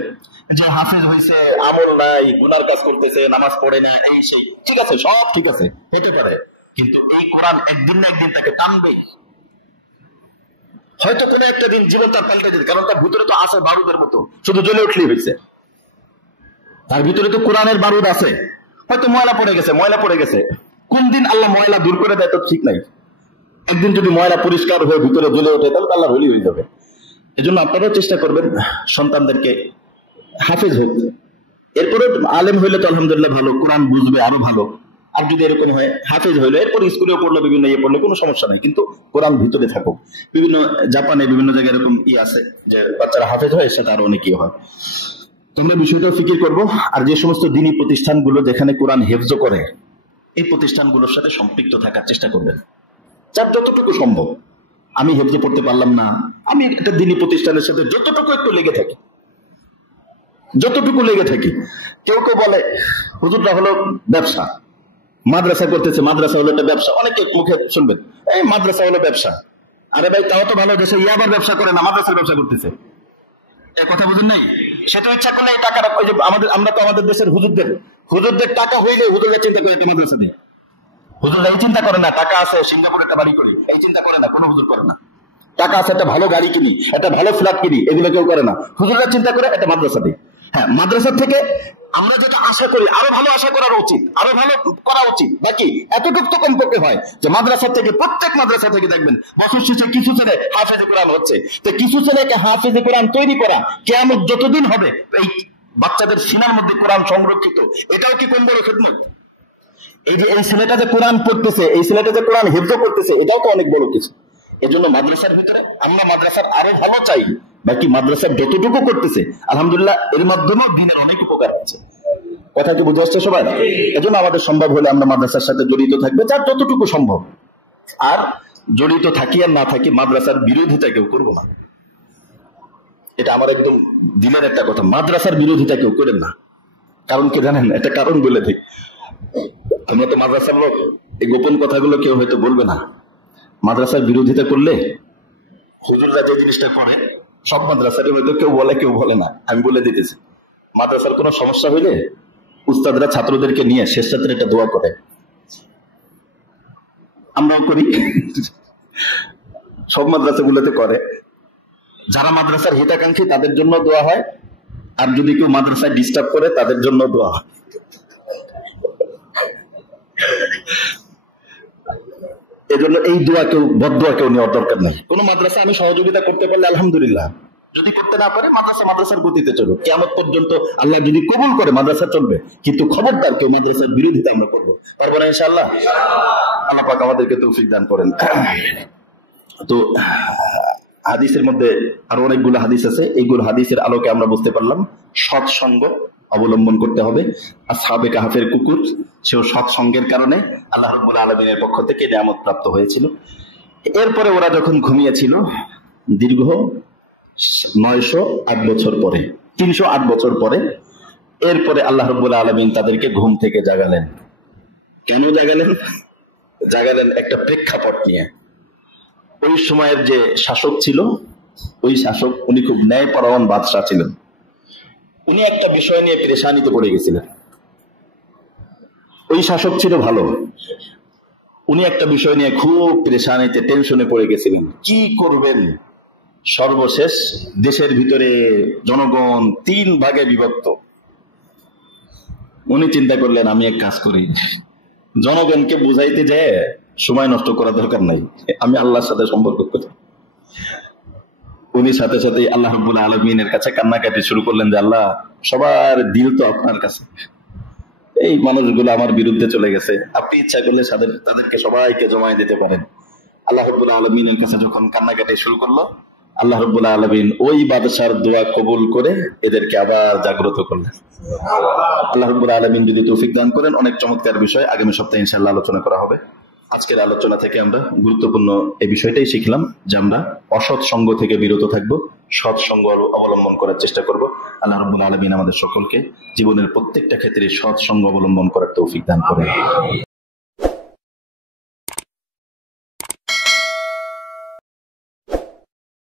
যে হাফেজ হয়েছে, আমল নাই, গুনার কাজ করতেছে, নামাজ পড়ে না, এই সেই, ঠিক আছে, সব ঠিক আছে, হতে পারে, কিন্তু এই কোরআন একদিন না একদিন তাকে টানবে। হয়তো কোনো একটা দিন জীবন তার পাল্টে যেতে, কারণ তার ভিতরে তো আছে বারুদের মতো, শুধু জ্বলে উঠলেই হয়েছে। তার ভিতরে তো কোরআনের বারুদ আছে। হয়তো ময়লা পড়ে গেছে, কোন দিন আল্লাহ ময়লা দূর করে দেয় তো ঠিক নাই। একদিন যদি ময়লা পরিষ্কার হয়ে ভিতরে জ্বলে ওঠে, তাহলে আল্লাহ হলি হয়ে যাবে। এজন্য আপনারাও চেষ্টা করবেন সন্তানদেরকে হাফেজ হোক, এরপরে আলেম হইলে তো আলহামদুলিল্লাহ ভালো, কোরআন বুঝবে আরো ভালো। আর যদি এরকম হয় হাফেজ হইলো, এরপর স্কুলেও পড়লো, বিভিন্ন পড়লো, কোনো সমস্যা নাই, কিন্তু কোরআন ভিতরে থাকুক। বিভিন্ন জাপানে বিভিন্ন জায়গায় এরকম আছে যে বাচ্চারা হাফেজ হয়, সেটা আরো অনেকই হয়। তোমরা বিষয়টাও ফিকির করবো। আর যে সমস্ত দ্বীনী প্রতিষ্ঠানগুলো যেখানে কোরআন হেফজ করে, এই প্রতিষ্ঠানগুলোর সাথে সম্পৃক্ত থাকার চেষ্টা করবেন, যার যতটুকু সম্ভব। আমি হেফজ পড়তে পারলাম না, আমি একটা দিনী প্রতিষ্ঠানের সাথে যতটুকু একটু লেগে থাকি, যতটুকু লেগে থাকি। কেউ কেউ বলে হুজুরটা হলো ব্যবসা, মাদ্রাসা করতেছে, মাদ্রাসা হলো একটা ব্যবসা। অনেকে মুখে শুনবেন এই মাদ্রাসা হলো ব্যবসা। আরে ভাই, তাও তো ভালো, দেশে ইয়াবার ব্যবসা করে না, মাদ্রাসার ব্যবসা করতেছে। এই কথা বুঝেন নাই? সেটা ইচ্ছা করলে এই টাকাটা, ওই যে আমরা তো আমাদের দেশের হুজুরদের টাকা হইলে হুজুররা চিন্তা করে একটা মাদ্রাসা দেয়। হুজুররা এই চিন্তা করে না টাকা আছে সিঙ্গাপুরে একটা বাড়ি করি, এই চিন্তা করে না, কোনো হুজুর করে না। টাকা আছে একটা ভালো গাড়ি কিনি, একটা ভালো ফ্ল্যাট কিনি, এগুলো কেউ করে না। হুজুররা চিন্তা করে একটা মাদ্রাসা দিই। হ্যাঁ, মাদ্রাসা থেকে আমরা যেটা আশা করি আরো ভালো আশা করা উচিত, আরো ভালো করা উচিত। বাকি এতটুকু তো কমপক্ষে হয় যে মাদ্রাসা থেকে, প্রত্যেক মাদ্রাসা থেকে দেখবেন বছর শেষে কিছু ছেলে হাফেজে কোরআন হচ্ছে। তো কিছু ছেলেকে হাফেজে কোরআন তৈরি করা, কিয়ামত যতদিন হবে এই বাচ্চাদের সিনার মধ্যে কোরআন সংরক্ষিত, এটাও কি কোন বড় খেদমত? এই যে এই ছেলেটা যে কোরআন পড়তেছে, এই ছেলেটা যে কোরআন হিফজ করতেছে, এটাও তো অনেক বড় কিছু। এজন্য মাদ্রাসার ভিতরে আমরা মাদ্রাসার আরো ভালো চাই। বাকি মাদ্রাসার যতটুকু করতেছে আলহামদুলিল্লাহ, এর মাধ্যমে দিনের অনেক উপকার হচ্ছে। কথা কি বুঝে আসছে সবাই? এজন্য আমাদের সম্ভব হলে আমরা মাদ্রাসার সাথে জড়িত থাকবে, যার যতটুকু সম্ভব। আর জড়িত থাকি আর না থাকি, মাদ্রাসার বিরোধিতা কেউ করবো না। এটা আমার একদম দিলের একটা কথা, মাদ্রাসার বিরোধিতা কেউ করেন না। কারণ কি জানেন? একটা কারণ বলে দিই। আমরা তো মাদ্রাসার লোক, এই গোপন কথাগুলো কেউ হয়তো বলবে না। মাদ্রাসার বিরোধিতা করলে হুজুররা যে জিনিসটা করে, সব মাদ্রাসারে হয়তো কেউ বলে কেউ বলে না, আমি বলে দিতেছি। মাদ্রাসার কোনো সমস্যা হইলে উস্তাদরা ছাত্রদেরকে নিয়ে শেষ রাতের একটা দোয়া করে, আমরাও করি, সব মাদ্রাসাগুলোতে করে। যারা মাদ্রাসার হিতাকাঙ্ক্ষী তাদের জন্য দোয়া হয়, আর যদি কেউ মাদ্রাসায় ডিস্টার্ব করে তাদের জন্য দোয়া হয়। এজন্য এই দোয়া কেউ, বদদোয়া কেউ নেওয়ার দরকার নেই। কোন মাদ্রাসা আমি সহযোগিতা করতে পারলে আলহামদুলিল্লাহ, যদি করতে না পারে মাদ্রাসার গতিতে চলো, কিয়ামত পর্যন্ত আল্লাহ যদি কবুল করে মাদ্রাসা চলবে। কিন্তু খবরদার কেউ মাদ্রাসার বিরোধিতা আমরা করবো, পারবো না ইনশাআল্লাহ। আল্লাহ পাক আমাদেরকে তৌফিক দান করেন। তো হাদিসের মধ্যে আরো অনেকগুলো হাদিস আছে, এইগুলো হাদিসের আলোকে আমরা বুঝতে পারলাম সৎসঙ্গ অবলম্বন করতে হবে। আসহাবে কাহফের কুকুর, সেও সৎসঙ্গের কারণে আল্লাহ রাব্বুল আলামিনের পক্ষ থেকে নিয়ামত প্রাপ্ত হয়েছিল। এরপরে ওরা যখন ঘুমিয়েছিল দীর্ঘ 908 বছর পরে, 308 বছর পরে, এরপরে আল্লাহ রাব্বুল আলামিন তাদেরকে ঘুম থেকে জাগালেন। কেন জাগালেন? জাগালেন একটা প্রেক্ষাপট নিয়ে। ওই সময়ের যে শাসক ছিল, ওই শাসক, উনি খুব ন্যায়পরায়ণ বাদশাহ ছিলেন। উনি একটা বিষয় নিয়ে পেরেশানিতে পড়ে গেছিলেন। ওই শাসক ছিল ভালো, উনি একটা বিষয় নিয়ে খুব পেরেশানিতে, টেনশনে পড়ে গেছিলেন। কি করবেন? সর্বশেষ দেশের ভিতরে জনগণ 3 ভাগে বিভক্ত। উনি চিন্তা করলেন আমি এক কাজ করি, জনগণকে বুঝাইতে যায় সময় নষ্ট করা দরকার নাই, আমি আল্লাহর সাথে সম্পর্ক করি। উনি সাথে সাথে আল্লাহ রাব্বুল আলামিনের কাছে কান্নাকাটি শুরু করলেন যে আল্লাহ, সবার দিল তো আপনার কাছে, এই মানুষগুলো আমার বিরুদ্ধে চলে গেছে, আপনি ইচ্ছা করলে তাদেরকে সবাইকে জমায়ে দিতে পারেন। আল্লাহ রাব্বুল আলামিনের কাছে যখন কান্নাকাটি শুরু করলো, আল্লাহ রাব্বুল আলামিন ওই বাদশার দোয়া কবুল করে এদেরকে আবার জাগ্রত করলেন। আল্লাহ রাব্বুল আলামিন যদি তৌফিক দান করেন, অনেক চমৎকার বিষয় আগামী সপ্তাহে ইনশাআল্লাহ আলোচনা করা হবে। আজকের আলোচনা থেকে আমরা গুরুত্বপূর্ণ এই বিষয়টাই শিখলাম যে আমরা অসৎ সঙ্গ থেকে বিরত থাকবো, সৎ সঙ্গ অবলম্বন করার চেষ্টা করব। আল্লাহ রাব্বুল আলামিন আমাদের সকলকে জীবনের প্রত্যেকটা ক্ষেত্রে সৎ সঙ্গ অবলম্বন করার তৌফিক দান করেন।